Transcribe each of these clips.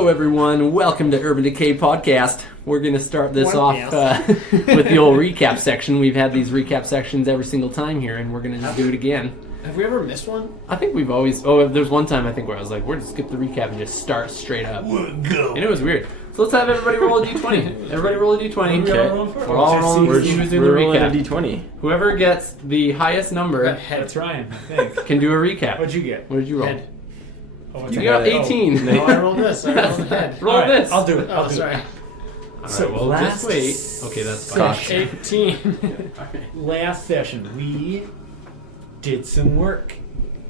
Hello everyone, welcome to Urban Decay Podcast. We're going to start this off with the old recap section. We've had these recap sections every single time here, and we're going to just do it again. Have we ever missed one? I think we've always... there's one time I think where I was like, we're going to skip the recap and just start straight up. And it was weird. So let's have everybody roll a d20. Everybody roll a d20. We're all rolling for using the recap. A d20. Whoever gets the highest number That's Ryan, I think. can do a recap. What'd you get? What did you roll? Head. Oh, what's You that? got 18. No, I rolled this. I rolled the head. Roll All right, this. I'll do it. Oh, sorry. So well, just wait. Okay, that's fine. 18. Last session, we did some work.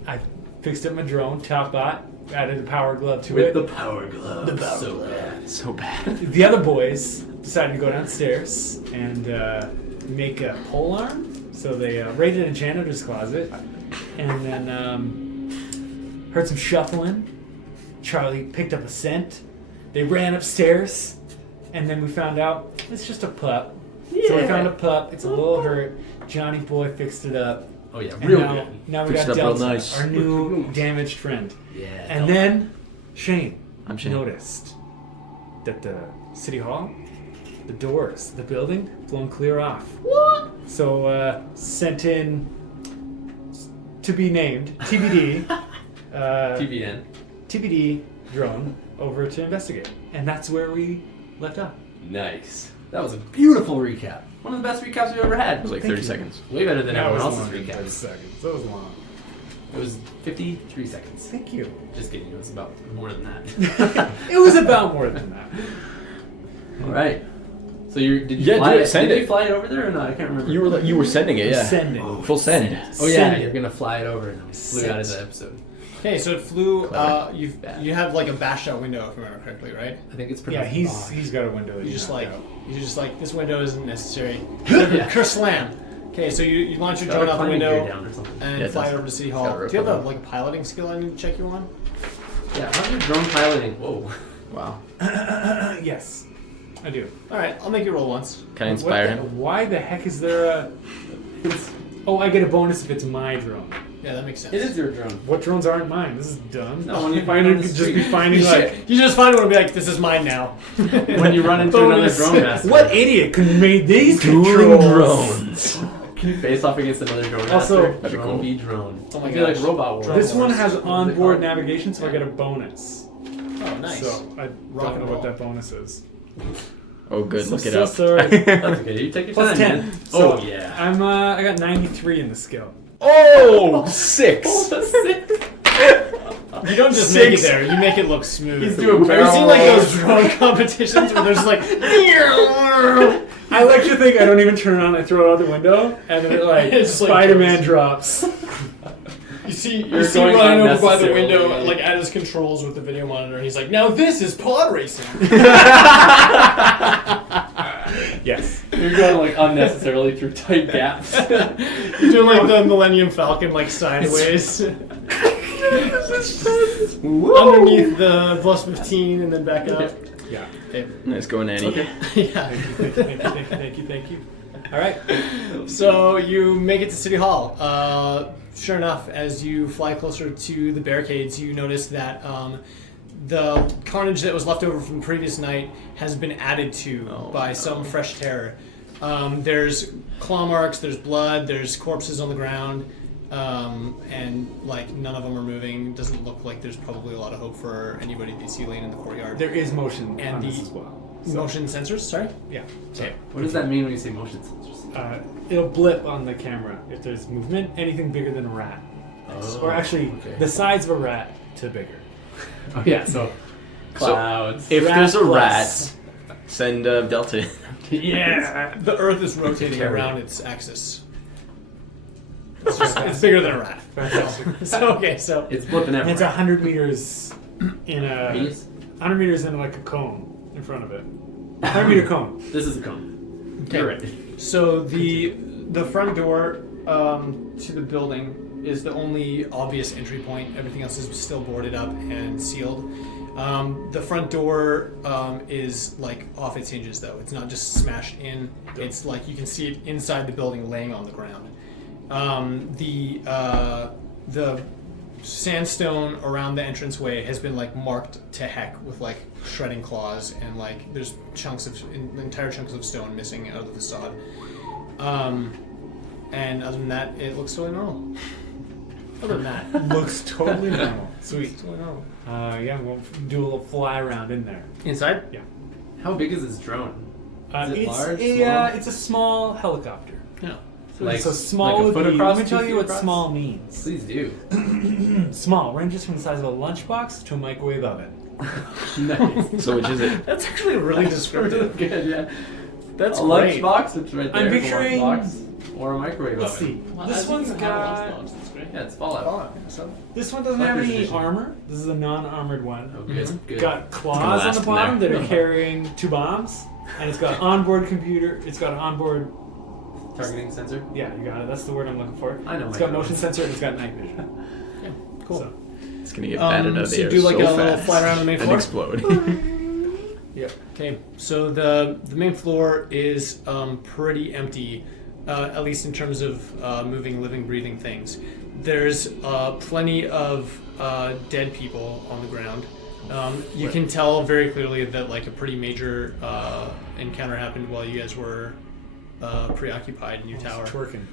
I fixed up my drone, top bot, added a power glove to it. With the power glove. The power so glove. bad. So bad. The other boys decided to go downstairs and make a pole arm. So they raided a janitor's closet and then heard some shuffling. Charlie picked up a scent. They ran upstairs, and then we found out it's just a pup. Yeah. So we found a pup. It's a little hurt. Johnny boy fixed it up. Oh yeah, And real now, good. now we Fixed got it up real Delta, nice. our new damaged friend. Yeah. And then Shane I'm Shane. noticed that the city hall, the doors, the building, blown clear off. What? So sent in to be named TBD. TBN. TBD drone over to investigate, and that's where we left off. Nice. That was a beautiful recap. One of the best recaps we've ever had. It was like Thank 30 you. seconds. Way better than everyone else's longer than 30 recaps. seconds. That was long. It was 53 seconds. Thank you. Just kidding. It was about more than that. It was about more than that. All right. So did you Yeah, fly do it. it? Send Did it. you fly it over there or not? I can't remember. You were sending it, yeah. Sending. Full send. Oh yeah, Send it. you're gonna fly it over, and we flew out of the episode. Okay, so it flew. Clever. You have like a bashed out window, if I remember correctly, right? I think it's Yeah, pronounced. he's got a window. that You just knocked like out. this window isn't necessary. Yeah. Curse slam. Okay, so you launch your Got drone our out the climbing gear window down or something. and Yeah, it fly does. over to City It's Hall. got a Do you have rope like a piloting skill I need to check you on? Yeah, how's your drone piloting? Whoa. Wow. Yes, I do. All right, I'll make you roll once. Can I inspire What the- him? Why the heck is there a... Oh, I get a bonus if it's my drone. Yeah, that makes sense. It is your drone. What drones aren't mine? This is dumb. No, when you Mine find on would the just street. be finding You like... just find one and be like, "This is mine now." When you run into another Bonus. drone master. What idiot could have made these Dueling controls? drones. Can you face off against another drone Also- master? That'd be Drone cool. be drone. Oh my It'd be like gosh. Robot Wars. Drone This one Wars. has What is it onboard called? navigation, so I get a bonus. Oh, nice. So I Rock don't and know what roll. that bonus is. Oh, good. Look it so up. sorry. That's okay. You take your Plus time, 10. man. So Oh yeah. I'm I got 93 in the skill. Oh, 6. You don't just make it Six. there; you make it look smooth. He's doing Have you barrel seen like rolls. those drone competitions where there's like, I like to think I don't even turn it on. I throw it out the window, and then it like It's just like Spider-Man drops. you see You're Ryan going over by the unnecessarily. window, like at his controls with the video monitor. He's like, "Now this is pod racing." Yes. You're going like unnecessarily through tight gaps. You're doing like the Millennium Falcon, like sideways, underneath the plus 15, and then back up. Yeah. Okay. Nice going, Annie. Okay. Yeah. Thank you. All right. So you make it to City Hall. Sure enough, as you fly closer to the barricades, you notice that the carnage that was left over from the previous night has been added to by some fresh terror. There's claw marks, there's blood, there's corpses on the ground, and like none of them are moving. Doesn't look like there's probably a lot of hope for anybody to see laying in the courtyard. There is motion And on the- this as well. Motion sensors, sorry? Yeah. Okay. What does that mean when you say motion sensors? It'll blip on the camera if there's movement. Anything bigger than a rat, or actually okay. the size of a rat to bigger. Oh yeah, so clouds. If Rat there's a plus. rat, send Delta. Yeah. The Earth is rotating Terror. around its axis. It's bigger than a rat. So It's flipping everywhere. It's 100 meters in a Meters? 100 meters in like a cone in front of it. 100 meter cone. This is a cone. You're right. So the front door to the building is the only obvious entry point. Everything else is still boarded up and sealed. The front door is like off its hinges though. It's not just smashed in. It's like you can see it inside the building laying on the ground. The sandstone around the entranceway has been like marked to heck with like shredding claws, and like there's entire chunks of stone missing out of the facade. And other than that, it looks totally normal. Other than that, Looks totally normal. Sweet. it's totally normal. Yeah, we'll do a little fly around in there. Inside? Yeah. How big is this drone? Is it it's large, it's a small helicopter. Yeah. Like, so small like a would foot be, across, let me 2 tell feet you what across? small means. Please do. Small ranges from the size of a lunchbox to a microwave oven. Nice. So which is it? That's actually really descriptive. Good, yeah. That's a great. lunchbox, it's right there. I'm a picturing- lunchbox or a microwave Let's oven. see. Well, This as you one's can have a got- lunchbox, that's great. Yeah, it's Fallout. Fallout, so. This one doesn't have Collector's any edition. armor. This is a non-armored one. Oh, good, good. Got claws gonna on last the from bottom there. that are carrying 2 bombs, and it's got onboard computer. It's got onboard. Targeting sensor. Yeah, you got it. That's the word I'm looking for. I know It's my got motion word. sensor and it's got night vision. Yeah, cool. So, It's gonna get batted out of so the you air do like so a little fast fly around the main and floor? explode. Yep. Okay. So the main floor is pretty empty, at least in terms of moving, living, breathing things. There's plenty of dead people on the ground. You can tell very clearly that like a pretty major encounter happened while you guys were preoccupied in your tower, twerking.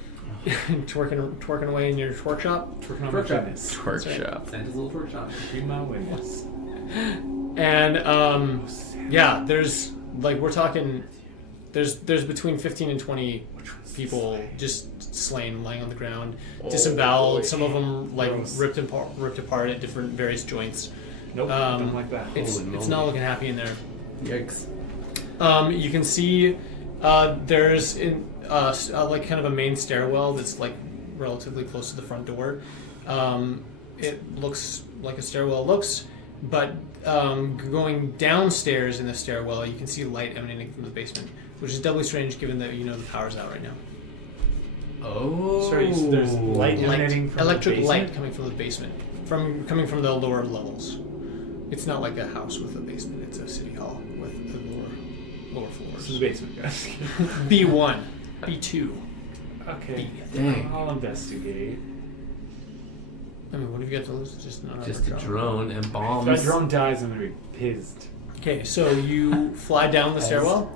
twerking away in your twerk shop. Twerking on Twerk my shop. goodness. Twerk right. shop. Santa's little twerk shop. Be my witness. And yeah, there's like we're talking. There's between 15 and 20 people just slain, lying on the ground, disemboweled. Some of them like Gross. ripped apart at different various joints. Nope, don't like that. It's Holy it's moly. not looking happy in there. Yikes. You can see there's like kind of a main stairwell that's like relatively close to the front door. It looks like a stairwell looks, but going downstairs in the stairwell, you can see light emanating from the basement, which is doubly strange given that the power's out right now. Oh. Sorry, so there's light emanating from Electric the basement? light coming from the basement, coming from the lower levels. It's not like a house with a basement; it's a city hall with the lower This is floors. the basement, guys. B1, B2. Okay. Dang. I'll investigate. I mean, what have you got to lose? Just not Just a drone and If bombs. that drone dies, I'm gonna be pissed. Okay, so you fly down the stairwell.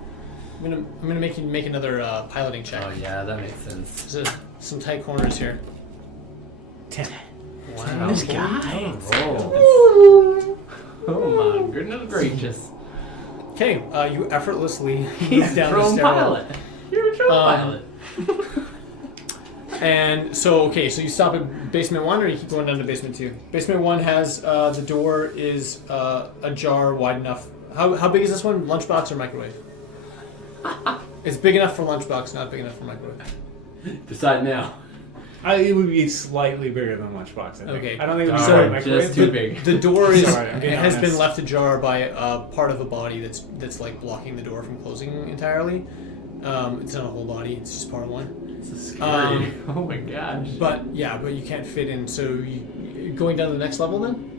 I'm gonna make you make another piloting check. Oh yeah, that makes sense. There's some tight corners here. 10. Wow. This guy. Roll. Oh my goodness gracious. Okay, you effortlessly He's move a down the drone stairwell. pilot. You're a drone pilot. And so you stop at basement 1, or you keep going down to basement 2? Basement 1 has the door is ajar wide enough. How big is this one? Lunchbox or microwave? It's big enough for lunchbox, not big enough for microwave. Decide now. It would be slightly bigger than Lunchbox, I think. Okay. I don't think it would be So, quite a microwave. just too big. The door is Sorry, I'm being has been honest. left ajar by part of a body that's like blocking the door from closing entirely. It's not a whole body; it's just part of one. This is scary. Oh my gosh. But you can't fit in. So you going down to the next level then?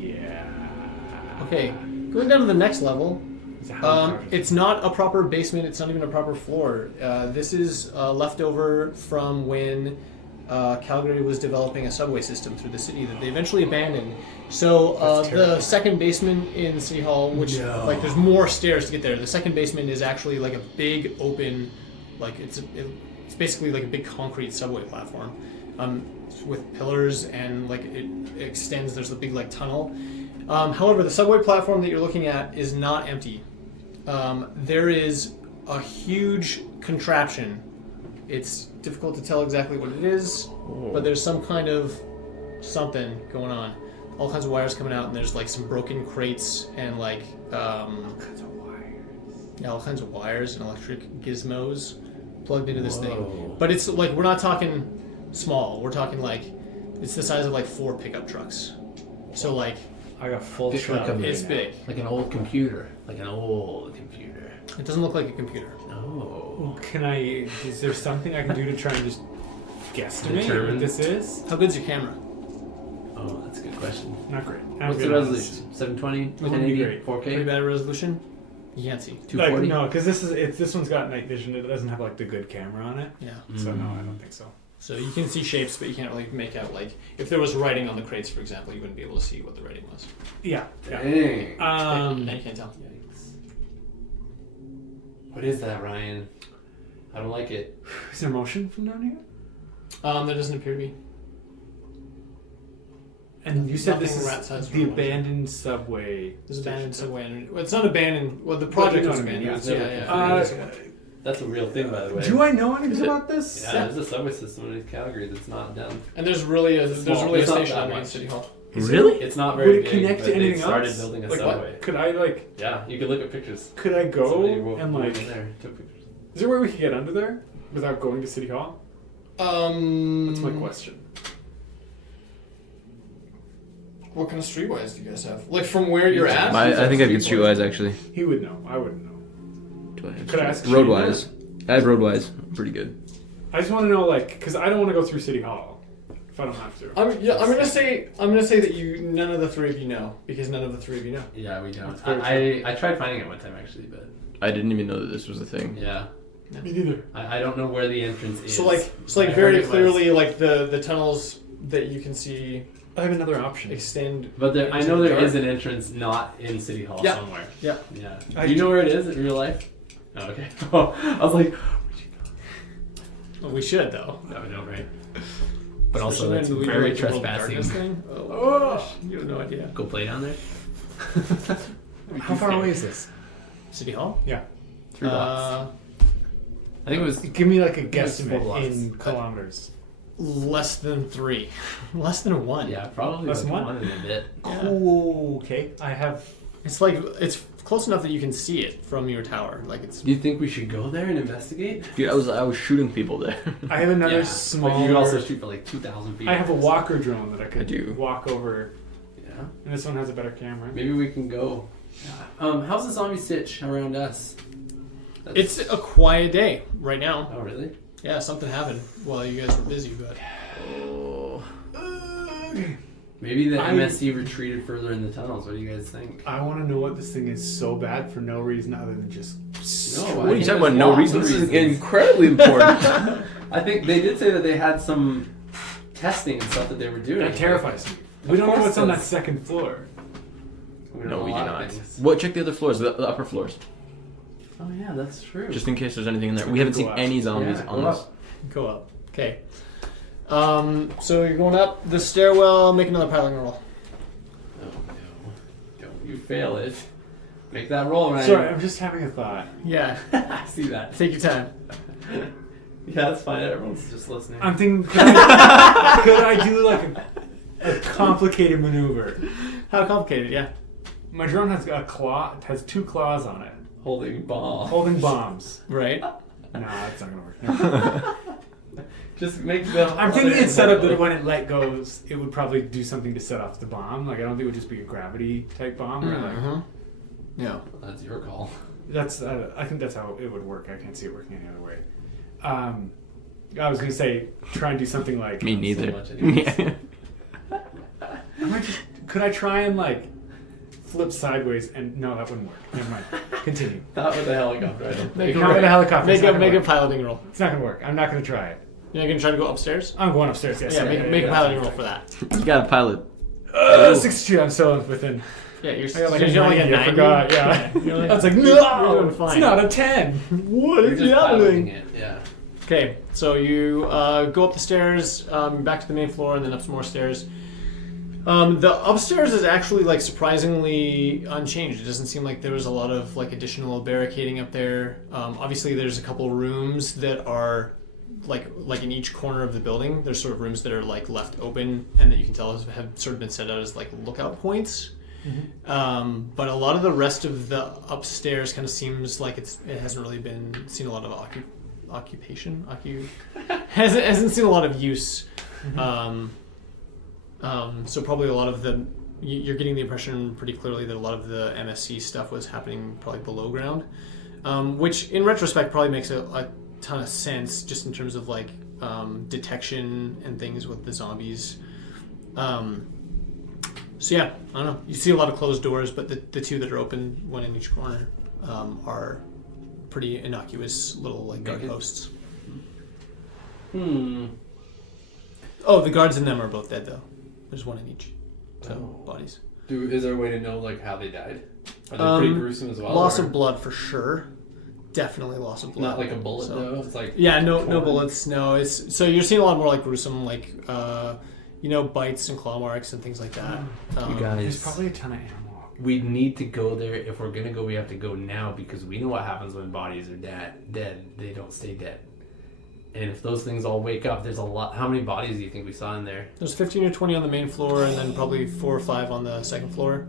Yeah. Okay, going down to the next level. It's a helicopter. It's not a proper basement. It's not even a proper floor. This is leftover from when Calgary was developing a subway system through the city that they eventually abandoned. So That's the terrifying. second basement in City Hall, which like there's more stairs to get there. The second basement is actually like a big open, like it's basically like a big concrete subway platform, with pillars and like it extends. There's a big like tunnel. However, the subway platform that you're looking at is not empty. There is a huge contraption. It's difficult to tell exactly what it is, but there's some kind of something going on. All kinds of wires coming out, and there's like some broken crates and like all kinds of wires and electric gizmos plugged into this thing. But it's like we're not talking small. We're talking like it's the size of like 4 pickup trucks. So like I got full Big shot. like a- it's big. Like an old computer. Like an old computer. It doesn't look like a computer. Oh. Is there something I can do to try and just guesstimate Determine. what this is? How good's your camera? Oh, that's a good question. Not great. What's the resolution? 720, Wouldn't be 1080, great. Pretty 4K, bad resolution. You can't see. 240. Like, no, because this one's got night vision. It doesn't have like the good camera on it. Yeah. So no, I don't think so. So you can see shapes, but you can't really make out, like, if there was writing on the crates, for example, you wouldn't be able to see what the writing was. Yeah. Dang. And you can't tell. Yikes. What is that, Ryan? I don't like it. Is there motion from down here? There doesn't appear to be. And you said this Nothing is rat-sized the or abandoned subway. There's station. abandoned subway. Well, it's not abandoned. Well, the project was abandoned. It was Yeah, never yeah. That's a real thing, by the way. Do I know anything about this? Yeah, there's a subway system in Calgary that's not done. And there's really a It's not station that on Main much. City Hall. Really? It's not Would very it big, connect but to anything they started else? building a Like subway. what? Could I like? Yeah, you could look at pictures. Could I go Somebody and went like? in there, took pictures. Is there a way we could get under there without going to City Hall? That's my question. What kind of streetwise do you guys have? Like from where you're at? I think I have good streetwise actually. He would know. I wouldn't know. Do I have Could I ask roadwise? I have roadwise. Pretty good. I just want to know, like, because I don't want to go through City Hall if I don't have to. I'm gonna say that none of the three of you know, because none of the three of you know. Yeah, we don't. That's very I tried finding it one time actually, but I didn't even know that this was a thing. yeah, Me neither. I don't know where the entrance is. So I very heard it was- clearly, like the tunnels that you can see I have another option. extend. But I into know the there dark. is an entrance not in City Hall Yeah. somewhere. Yeah. Yeah. I Do you know where it is in real life? Oh, okay. I was like, Well, we should though. no, right. But also, Especially that's when we very reach the little darkness trespassing. thing. Oh, gosh, you have no idea. Go play down there. How far away is this? City Hall? Yeah. 3 blocks. I think it was. Give me like a It's 4 guesstimate blocks. in kilometers. Less than 3, less than 1. Yeah, probably Less than like one? one in a bit. Cool. Okay. I have. It's like it's close enough that you can see it from your tower. Like it's. Do you think we should go there and investigate? Dude, I was shooting people there. I have another Yeah, small. but you could also shoot for like 2,000 feet. I have a walker drone that I could do. walk over, Yeah. and this one has a better camera. Maybe we can go. How's the zombie stitch around us? It's a quiet day right now. Oh, really? Yeah, something happened while you guys were busy, but Oh. Maybe the I- MSC retreated further in the tunnels. What do you guys think? I want to know what this thing is so bad for no reason other than just. No, What are you talking about? No reason. This is incredibly important. I think they did say that they had some testing and stuff that they were doing. That terrifies me. Of We don't know course what's on it that does. second floor. don't No, know we a do lot of not. things. What? Check the other floors, the upper floors, Oh yeah, that's true. just in case there's anything in there. We haven't Go seen up. any zombies Yeah, on go this. up. go up. Okay. So you're going up the stairwell. Make another piloting roll. Oh no! Don't you fail it. Make that roll, Ryan. Sorry, I'm just having a thought. Yeah. I see that. Take your time. Yeah, that's fine. Everyone's just listening. I'm thinking, could I do like a complicated maneuver? How complicated? Yeah. My drone has a claw, has 2 claws on it, holding bomb. holding bombs. Right. No, that's not gonna work. Just make the. I'm thinking it's set up that when it let goes, it would probably do something to set off the bomb. Like I don't think it would just be a gravity type bomb. Or like, Mhm. Yeah. That's your call. that's I think that's how it would work. I can't see it working any other way. I was gonna say try and do something like. Me So neither. much anyways. Yeah. Could I try and like flip sideways and no, that wouldn't work. Never mind. Continue. Not with a helicopter. I don't think. Make Not with a helicopter. Make It's not a gonna make a work. piloting roll. It's not gonna work. I'm not gonna try it. You're gonna try to go upstairs. I'm going upstairs. Yes. Yeah. Make a piloting roll for that. You got a pilot. 62. I'm still within. Yeah. You're I got like a you're like 90, I forgot. Yeah. You're like, I was like, you're no, doing it's fine. not a 10. What You're is just piloting happening? it. Yeah. Okay, so you go up the stairs, back to the main floor, and then up some more stairs. The upstairs is actually like surprisingly unchanged. It doesn't seem like there was a lot of like additional barricading up there. Obviously, there's a couple rooms that are like in each corner of the building. There's sort of rooms that are like left open and that you can tell have sort of been set out as like lookout points. But a lot of the rest of the upstairs kind of seems like it hasn't really been seen a lot of occupation. Hasn't seen a lot of use. So probably a lot of the you're getting the impression pretty clearly that a lot of the MSC stuff was happening probably below ground, which in retrospect probably makes a ton of sense just in terms of like detection and things with the zombies. So yeah, I don't know. You see a lot of closed doors, but the 2 that are open, one in each corner, are pretty innocuous little like guard Naked. posts. Oh, the guards in them are both dead though. There's one in each. So bodies. Is there a way to know like how they died? Are they pretty gruesome as well? Loss of blood for sure. Definitely loss of blood. Not like a bullet though. It's like no bullets. No, it's so you're seeing a lot more like gruesome, like bites and claw marks and things like that. you There's guys. probably a ton of animal. We need to go there. If we're gonna go, we have to go now because we know what happens when bodies are dead. They don't stay dead. And if those things all wake up, there's a lot. How many bodies do you think we saw in there? There's 15 or 20 on the main floor, and then probably 4 or 5 on the second floor.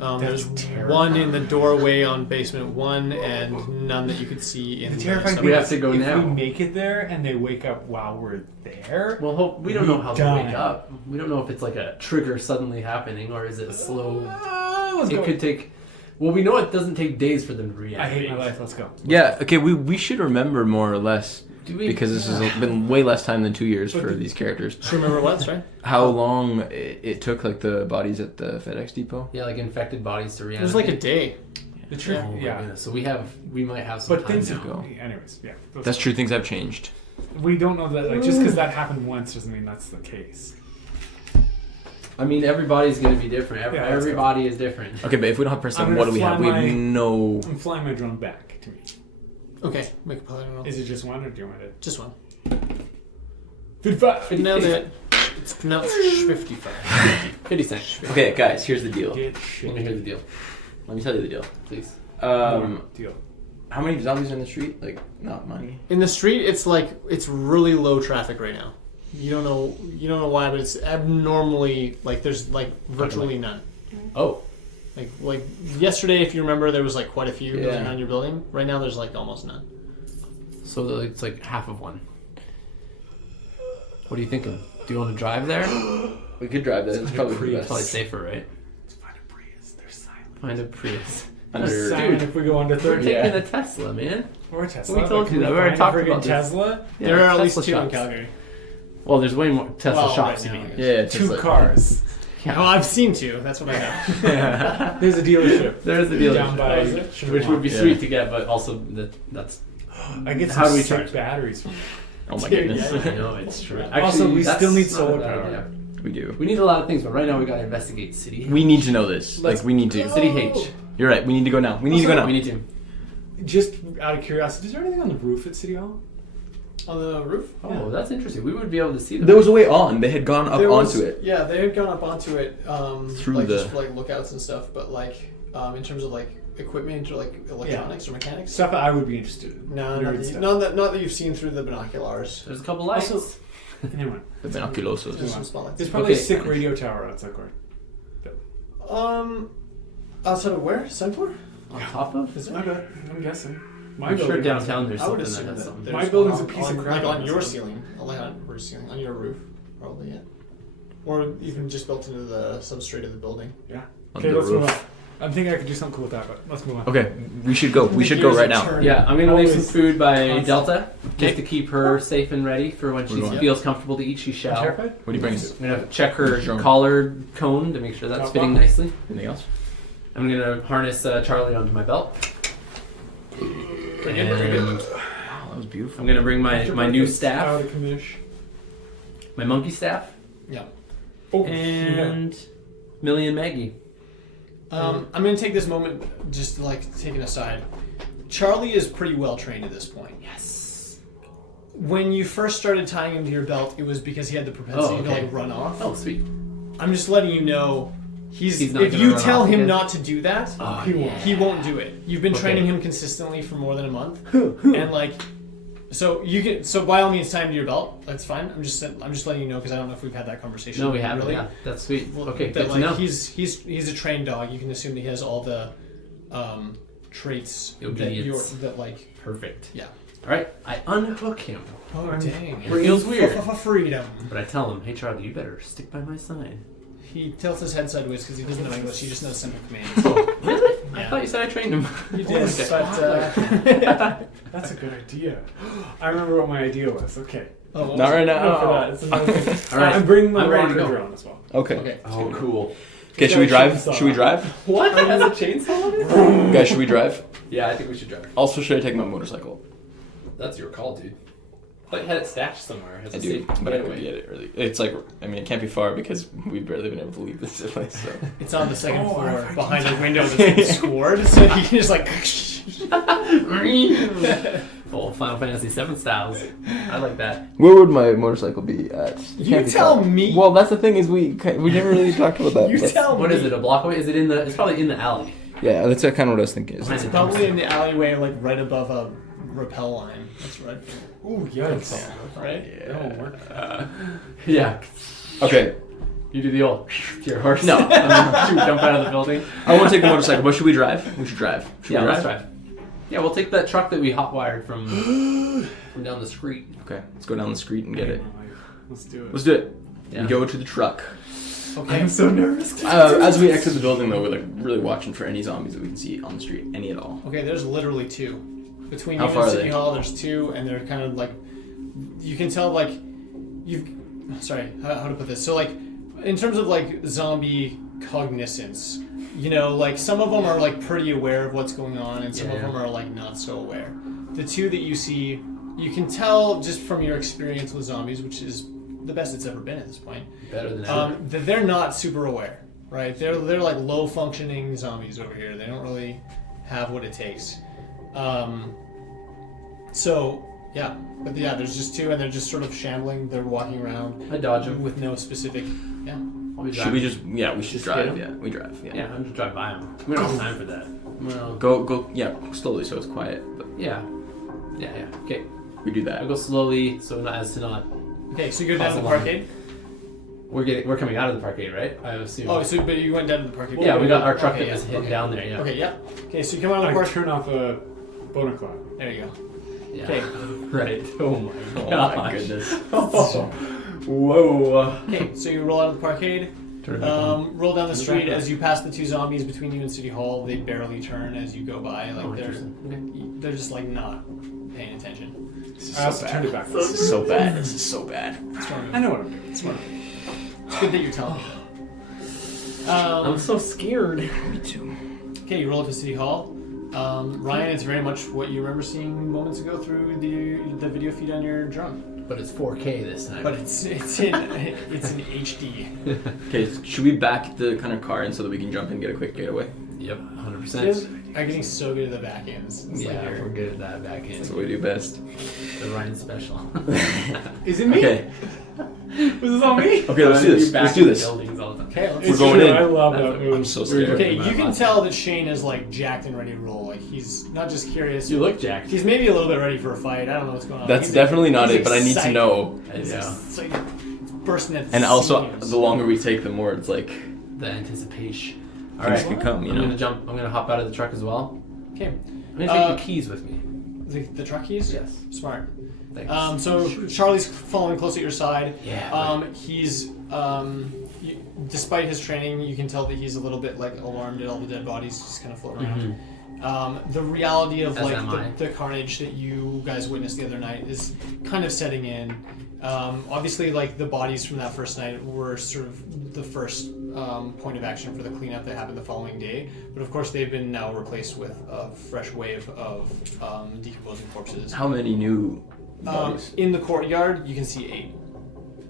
There's terrifying. one in the doorway on basement 1, and none that you could see in The terrifying the We thing have is to go if now. we make it there and they wake up while we're there. Well, we don't know how die. they wake up. We don't know if it's like a trigger suddenly happening or is it slow. Let's go. It could take. Well, we know it doesn't take days for them to react. I hate my life. Let's go. Yeah. Okay. We should remember more or less Do we? because this has been way less time than 2 years for these characters. Do you remember what? Sorry. How long it took, like the bodies at the FedEx depot? Yeah, like infected bodies to It react. was like a day. The truth, Oh my yeah. goodness. So we might have some But time things to have go. Anyways, yeah. That's true. Things have changed. We don't know that. Like, just because that happened once doesn't mean that's the case. I mean, everybody's gonna be different. Yeah, let's Everybody is different. Okay, but if we don't have personnel, I'm what gonna do we have? fly We have my- no. I'm flying my drone back to me. Okay, make a pilot roll. Is it just one or do you want it? Just one. 55. Nailed it. It's pronounced 55. 50 cents. Okay, guys. Here's the deal. Get Let shit. me hear the deal, Let me tell you the deal. please. Deal. How many zombies are in the street? Like, not money. In the street, it's really low traffic right now. You don't know why, but it's abnormally there's virtually none. Oh, Like yesterday, if you remember, there was quite a few Yeah. going on your building. Right now, there's almost none. so it's like half of one. What are you thinking? Do you want to drive there? We could drive that. It's probably the It's probably best. safer, right? Let's find a Prius. They're silent. Find a Prius. Under- Silent if we go under We're 30. taking Yeah. a Tesla, man. Or a Tesla. We told Can you that. We already find talked a friggin' about this. Tesla. Yeah, There are at least Tesla 2 in shops. Calgary. Well, there's way more Tesla Well, shops. right You now, mean? I guess. Yeah, 2 Tesla. cars. Oh, I've seen 2. That's what I know. There's a dealership. There's the dealership, Down by which would be Yeah. sweet to get, but also that's. I get How some do we sick charge? batteries from Oh my Dude, goodness. I know it's true. Also, we that's still need not a solar bad power. idea. We do. We need a lot of things, but right now we gotta investigate city. We need to know this. Let's We need to. City H. You're right. We need to go now. We need to go now. We need to. Just out of curiosity, is there anything on the roof at City Hall? On the roof? Oh, that's interesting. We would be able to see them. There was a way on. They had gone up There onto was- it. Yeah, they had gone up onto it Through just the- for lookouts and stuff, but in terms of equipment or electronics or mechanics. Stuff that I would be interested in. No, Nerd stuff. not that you've seen through the binoculars. There's a couple lights. Also- Anyway, The binoculosos. There's some spotlights. there's probably Okay. a sick radio tower outside Court. Outside of where? Centaur? On top of? Is My bad. I'm guessing. My I'm sure building has- downtown there's I would something assume that has that something. there's My building's a on- piece of on- crap. on your ceiling, on your roof, probably. Yeah. Or even just built into the substrate of the building. Yeah. On Okay, the let's roof. move on. I'm thinking I could do something cool with that, but let's move on. Okay, we should go. We should go Gears right of now. turn. Yeah, I'm gonna leave some Always food by constant. Delta just Okay. to keep her safe and ready for when she We're going. feels comfortable to eat. She You shall. terrified? What do you bring us? I'm gonna check her Sure. collared cone to make sure that's Top fitting off. nicely. Anything else? I'm gonna harness Charlie onto my belt. And Wow, that was beautiful. I'm gonna bring my new Out staff, of commish. my monkey staff, Yeah. Oh, and Millie and Maggie. I'm going to take this moment just to take an aside. Charlie is pretty well trained at this point. Yes. When you first started tying him to your belt, it was because he had the propensity Oh, okay. to run off. Oh, sweet. I'm just letting you know He's not if gonna you run tell off him again? not to do that, Oh, he won't do it. You've been Okay. training him consistently for more than a month. And so by all means tie him to your belt. That's fine. I'm just letting you know because I don't know if we've had that conversation. No, we haven't. Really. Yeah, that's sweet. Well, Okay, that good to know. he's a trained dog. You can assume that he has all the traits Obedience. that Perfect. yeah. All right, I unhook him. Oh dang! It feels weird. Freedom. But I tell him, hey Charlie, you better stick by my side. He tilts his head sideways because he doesn't know English. He just knows simple commands. Really? I Yeah. thought you said I trained him. You did, Okay. but That's a good idea. I remember what my idea was. Okay. oh, Not right Go for now. that. It's another thing. All right. I'm bringing my I'm ready to rocker go. drone as well. Okay. Okay. Oh, cool. Okay, should we drive? Chainsaw. Should we drive? What? It has a chainsaw on it? Guys, should we drive? Yeah, I think we should drive. Also, should I take my motorcycle? That's your call, dude. But had it stashed somewhere. I do, but I wouldn't get it really. It's like, I mean, it can't be far because we've barely been able to leave this place. So It's on the second floor behind a window that's scored, so you can just like. Full Final Fantasy VII styles. I like that. where would my motorcycle be at? It You can't be tell far. me. Well, that's the thing is we never really talked about that. You That's- tell me. What is it? A block away? Is it in the? It's probably in the alley. Yeah, that's kind of what I was thinking. Is It's probably in the alleyway, like right above a rappel line. That's right. Ooh, yikes. Right? That'll work. Yeah. okay. You do the old to your horse. No. And then you jump out of the building. I want to take the motorcycle, but should we drive? We should drive. Should Yeah, we let's drive. Yeah, we'll take that truck that we hotwired from down the street. Okay, let's go down the street and get it. Let's do it. Let's do it. Yeah. We go to the truck. Okay. I'm so nervous. As we exit the building, though, we're like really watching for any zombies that we can see on the street, any at all. Okay, there's literally 2. Between How you far and are City they? Hall, there's 2, and they're kind of like, you can tell like, you've, sorry, how to put this. So like, in terms of like zombie cognizance, you know, like some of them are like pretty aware of what's going on, and some of them are like not so aware. The 2 that you see, you can tell just from your experience with zombies, which is the best it's ever been at this point. Better than ever. That they're not super aware, right? They're like low functioning zombies over here. They don't really have what it takes. So yeah, but yeah, there's just 2, and they're just sort of shambling. They're walking around. I dodge them. with no specific. Yeah. I'll be Should we just? Yeah, we should Just drive. get 'em? Yeah, we drive. Yeah. Yeah, I'm just driving by them. We don't have time for that. Well, Go. Yeah, slowly so it's quiet. But yeah. Okay. we do I'll that. go slowly so not as to not. Okay, so you go down to the Possible. parkade. We're coming out of the parkade, right? I assume. Oh, so but you went down to the parkade. Yeah, we got our truck Okay, that was yeah, hidden okay. down there. Yeah. Okay, yeah. Okay, so you come out of the I parkade. turn off a boner clock. There you go. Yeah. Okay. Right. Oh my Oh god. my goodness. Whoa. Okay, so you roll out of the parkade. Turn it back on. Roll down the street as you pass the 2 zombies between you and City Hall. They barely turn as you go by. Like Oh, interesting. Okay. they're just like not paying attention. This is I so also turned bad. it back. This is so bad. This is so bad. Smart move. I know what I'm doing. Smart move. It's good that you're telling me. I'm so scared. Me too. Okay, you roll up to City Hall. Ryan, it's very much what you remember seeing moments ago through the video feed on your drone. But it's 4K this time. But it's in HD. Okay, should we back the kind of car in so that we can jump in and get a quick getaway? Yep, You 100%. guys are getting so good at the back ends. It's like Yeah, you're- we're good at that back That's end. what we do best. The Ryan special. Is it me? Okay. Was this on me? Okay, let's do this. Back Let's in do the this. buildings all the time. Okay, let's We're going true, in. I love That's that what- move. I'm so scared. Okay, My you can last tell that Shane is like jacked and ready to roll. Like he's not just curious. You look jacked. He's maybe a little bit ready for a fight. I don't know what's going on. That's He's definitely not he's it, but I need to excited. know. He's Yeah. excited. He's bursting at the And also, seams. the longer we take, the more it's like The anticipation. All things right. can come. You I'm know. gonna jump. I'm gonna hop out of the truck as well. Okay, I'm gonna take the keys with me. the truck keys. Yes. Smart. Thanks. So Charlie's following close at your side. Yeah. He's despite his training, you can tell that he's a little bit like alarmed at all the dead bodies just kind of floating around. The reality of As am I. like the carnage that you guys witnessed the other night is kind of setting in. Obviously, like the bodies from that first night were sort of the first point of action for the cleanup that happened the following day. But of course, they've been now replaced with a fresh wave of decomposing corpses. How many new bodies? In the courtyard, you can see 8.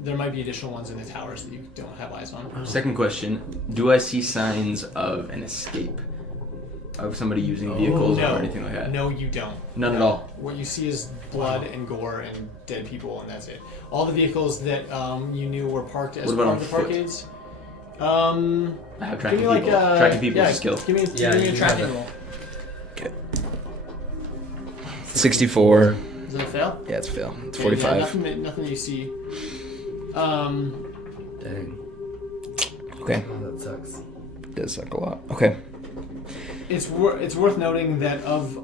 There might be additional ones in the towers that you don't have eyes on. Second question: do I see signs of an escape, of somebody using vehicles No. or anything like that? No, you don't. None at all. What you see is blood and gore and dead people, and that's it. All the vehicles that you knew were parked as What about part on of the foot? parkades. I have Give tracking me like people. Tracking people yeah, is a skill. Give me, Yeah, give me you a do tracking have roll. Okay. 64. Is it a fail? Yeah, it's a fail. It's Okay, 45. Yeah, nothing you see. Dang. Okay. Oh, that sucks. Does suck a lot. Okay. It's worth noting that of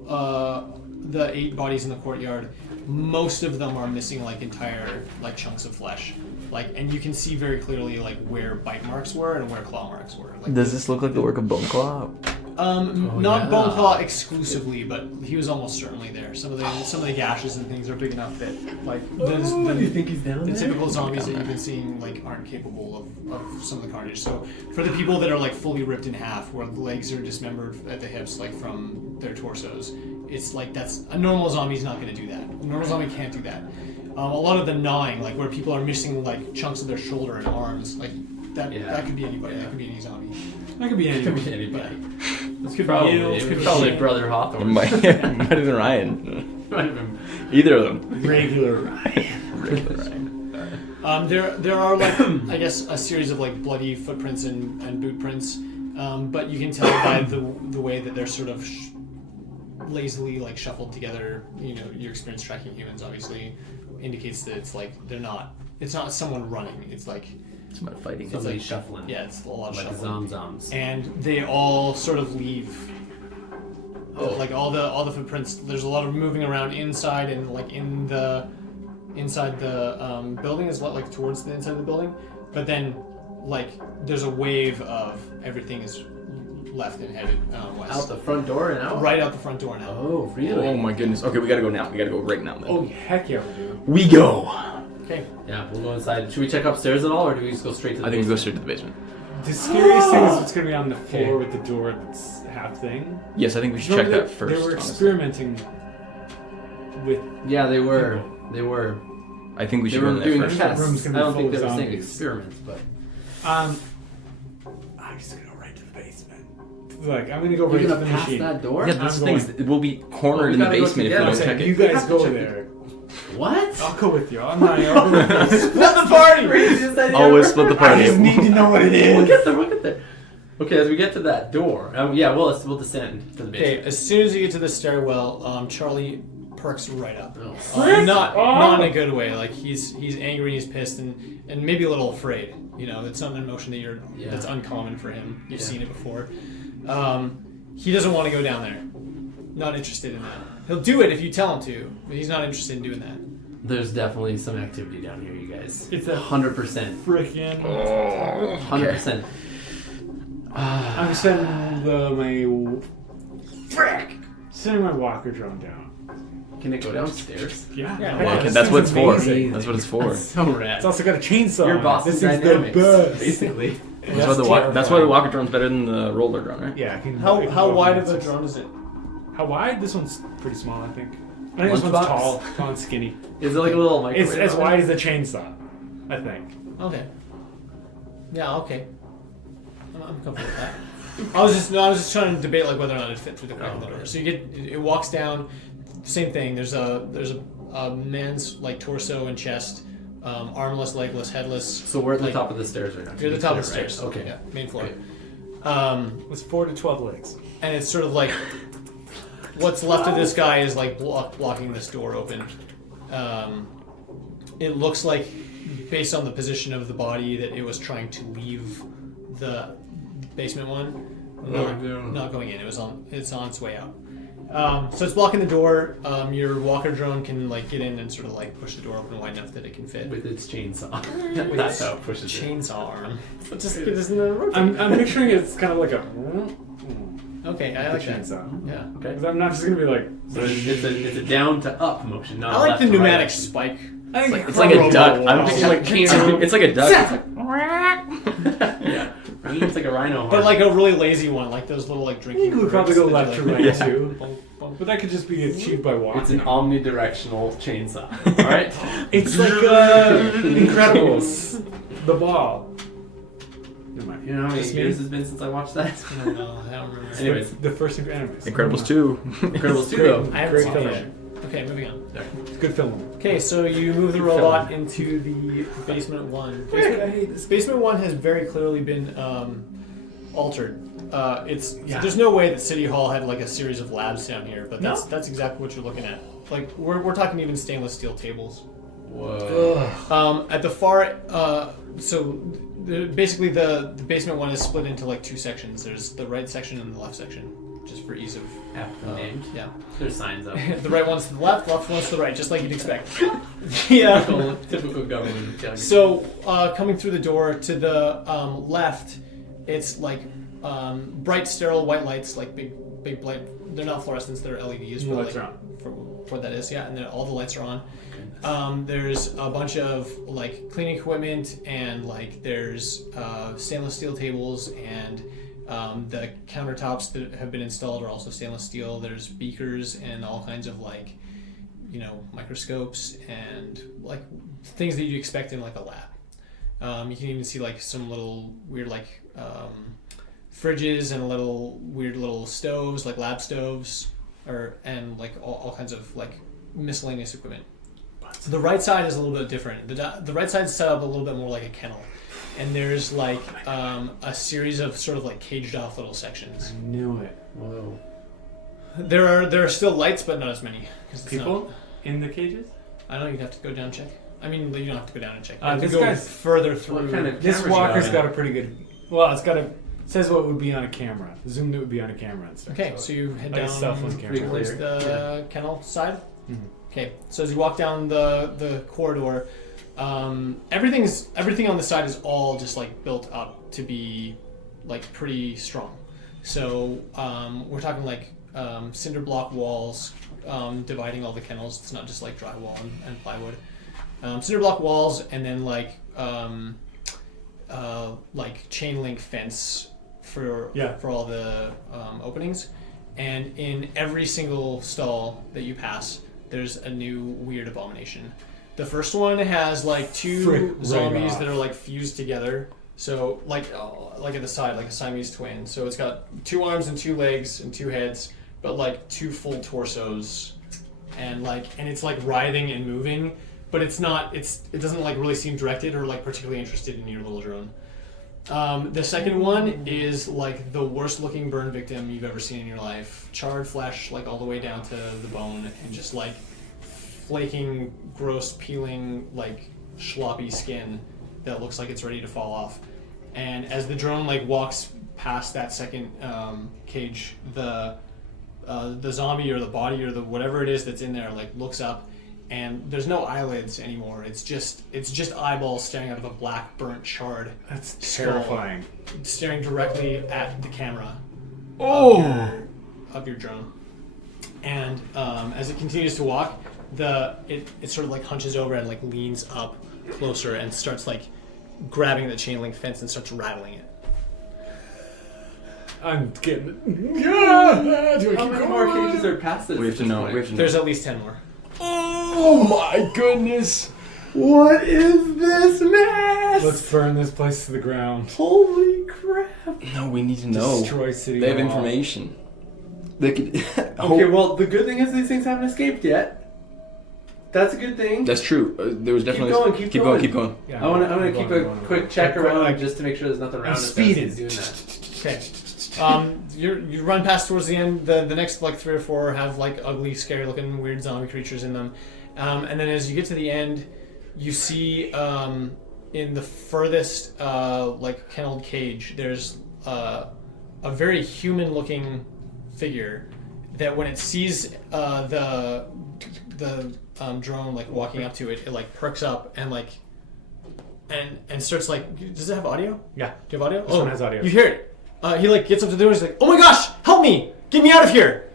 the 8 bodies in the courtyard, most of them are missing like entire like chunks of flesh, like, and you can see very clearly like where bite marks were and where claw marks were. Like, Does this look like the work of Bone Claw? not yeah. Bone Claw exclusively, but he was almost certainly there. Some of the gashes and things are big enough that like You think he's down the there? typical zombies that you've been seeing like aren't capable of some of the carnage. So for the people that are like fully ripped in half, where the legs are dismembered at the hips, like from their torsos, it's like that's a normal zombie's not going to do that. A normal zombie can't do that. A lot of the gnawing, like where people are missing like chunks of their shoulder and arms, like that. Yeah. That could be anybody. That could be any zombie. That could be anybody. Anybody. This could Probably. be you. This It could was be probably Shane. Brother Hawthorne. Might have been Ryan. Might have been- Either of them. Regular Ryan. Regular Ryan. There are like I guess a series of like bloody footprints and boot prints, but you can tell by the way that they're sort of lazily like shuffled together. You know, your experience tracking humans obviously indicates that it's like it's not someone running. It's like Somebody fighting. Somebody like- shuffling. yeah, it's a lot of Like shuffling. zoms. And they all sort of leave. Oh. Like all the footprints. There's a lot of moving around inside and like inside the building is like towards the inside of the building, but then like there's a wave of everything is left and headed west. Out the front door and out? Right out the front door now. Oh, really? Oh my goodness. Okay, we gotta go now. We gotta go right now, man. Oh, heck yeah, we do. We go. Okay. Yeah, we'll go inside. Should we check upstairs at all, or do we just go straight to the I think we go basement? straight to the basement. The scariest thing is what's going to be on the floor Okay. with the door that's half thing. Yes, I think we should Remember check that first. They were honestly. experimenting with. Yeah, they were. They were. I think we They should go were in there doing first. tests. room's I gonna be don't full think of they were saying zombies. experiments, but I'm just going to go right to the basement. Like, I'm going to go right you're to gonna the pass machine. that door. Yeah, I'm this thing is, going. we'll be cornered we in the gotta go basement if we together. don't I'm check saying, it. you We guys have to go check there. What? I'll go with you. I'm not. I'll go with you. Split the party. Craziest idea Always ever. split the I party. just need to know what it We'll is. get there. We'll get there. Okay, as we get to that door, yeah, we'll descend to the Okay. basement. As soon as you get to the stairwell, Charlie perks right up. Oh. Not in a good way. Like he's angry, he's pissed, and maybe a little afraid. You know, it's not an emotion that's uncommon for him. You've seen it before. He doesn't want to go down there. Not interested in that. He'll do it if you tell him to, but he's not interested in doing that. There's definitely some activity down here, you guys. It's a 100%. freaking. 100%. I'm sending sending my walker drone down. Can it go downstairs? Yeah. Yeah, Okay, this that's what thing's it's for. amazing. That's what it's for. That's so rad. It's also got a chainsaw. Your on it. Boston This thing's Dynamics, the best. basically. That's why the walker drone's better than the roller drone, right? Yeah. I can, I How can how go wide up of a and- drone is it? How wide? This one's pretty small, I think. I think this Lunchbox? one's tall and skinny. Is it like a little It's microwave? as wide as a chainsaw, I think. Okay. Yeah. Okay. I'm comfortable with that. I was just trying to debate like whether or not it fit through the crack of the door. So it walks down. Same thing. There's a man's like torso and chest, armless, legless, headless. So we're at the like, top of the stairs right now. You're at the top of the Right? stairs. Okay. Yeah. Main floor. Okay. With 4 to 12 legs. And it's sort of like what's left of this guy is like blocking this door open. It looks like, based on the position of the body, that it was trying to leave the basement one. Not going in. It's on its way out. So it's blocking the door. Your walker drone can like get in and sort of like push the door open wide enough that it can fit. With its chainsaw. With That's its how it pushes it. chainsaw arm. Just get this in the room. I'm picturing it's kind of like a Okay, I like that. chainsaw. Yeah. Okay. Because I'm not just gonna be like. So it's a down to up motion, not I a like left the to right pneumatic motion. spike. I think It's like a duck. I'm thinking like kangaroo. It's like a duck. It's like, Yeah. It's like a rhino. But like a really lazy one, like those little like I drinking. think we probably birds go that left to do, right like, too. bump, bump. But that could just be achieved by walking. it's an omnidirectional chainsaw. All right. It's like Incredibles. The ball. Never mind. You know how many Just me? years it's been since I watched that? I don't know. I don't remember. Anyways. The first Animes. Incredibles 2. Incredibles 2 though. I haven't Great seen film. it yet. Okay, moving on. It's good film. Okay, so you move the robot into the basement one. Basement one has very clearly been altered. There's no way that City Hall had like a series of labs down here, but that's exactly what you're looking at. Like we're talking even stainless steel tables. Whoa. At the far, basically the basement one is split into like two sections. There's the right section and the left section, just for ease of Aptly named. yeah. There's signs up. The right one's to the left one's to the right, just like you'd expect. Typical government. So coming through the door to the left, it's like bright, sterile white lights, like big light. They're not fluorescents; they're LEDs. The but, lights like, are on. For what that is, yeah, and then all the lights are on. There's a bunch of like cleaning equipment, and like there's stainless steel tables, and the countertops that have been installed are also stainless steel. There's beakers and all kinds of like microscopes and like things that you'd expect in like a lab. You can even see like some little weird like fridges and little weird little stoves, like lab stoves, and like all kinds of like miscellaneous equipment. So the right side is a little bit different. The right side is set up a little bit more like a kennel, and there's like a series of sort of like caged off little sections. I knew it. Whoa. There are still lights, but not as many. People in the cages? I don't know. You'd have to go down and check. I mean, you don't have to go down and check. You This have to go guy's- further through. What kind of This cameras you walker's got? got a pretty good. Well, it's got a. Says what would be on a camera. Zoom that would be on a camera and stuff. Okay, so you head like a down cell phone camera. towards the kennel side. Mhm. Okay, so as you walk down the corridor, everything on the side is all just like built up to be like pretty strong. So we're talking like cinder block walls dividing all the kennels. It's not just like drywall and plywood. Cinder block walls, and then like chain link fence for all the openings. And in every single stall that you pass, there's a new weird abomination. The first one has like two zombies that are like fused together. So like at the side, like a Siamese twin. So it's got 2 arms and 2 legs and 2 heads, but like 2 full torsos, and it's like writhing and moving, but it doesn't like really seem directed or like particularly interested in your little drone. The second one is like the worst looking burn victim you've ever seen in your life. Charred flesh like all the way down to the bone, and just like flaking, gross, peeling, like sloppy skin that looks like it's ready to fall off. And as the drone like walks past that second cage, the zombie or the body or the whatever it is that's in there like looks up, and there's no eyelids anymore. It's just eyeballs staring out of a black, burnt, charred That's skull, terrifying. staring directly at the camera of your drone. And as it continues to walk, it sort of like hunches over and like leans up closer and starts like grabbing the chain link fence and starts rattling it. I'm getting it. How many more cages are past this? We have to know. There's at least 10 more. Oh my goodness! What is this mess? Let's burn this place to the ground. Holy crap! No, we need to know. Destroy City They have Hall. information. They could. Okay, well, the good thing is these things haven't escaped yet. That's a good thing. That's true. There was definitely. Keep going. Keep going. Yeah, I'm gonna keep a going. quick check around just to make sure there's nothing around us. speeding. That's doing that. Okay. You run past towards the end. The next like 3 or 4 have like ugly, scary looking, weird zombie creatures in them. And then as you get to the end, you see in the furthest like kenneled cage, there's a very human looking figure that when it sees the drone like walking up to it, it like perks up and like and starts like, does it have audio? Yeah. Do you have audio? This one has audio. You hear it. He like gets up to the door. He's like, "Oh my gosh, help me! Get me out of here!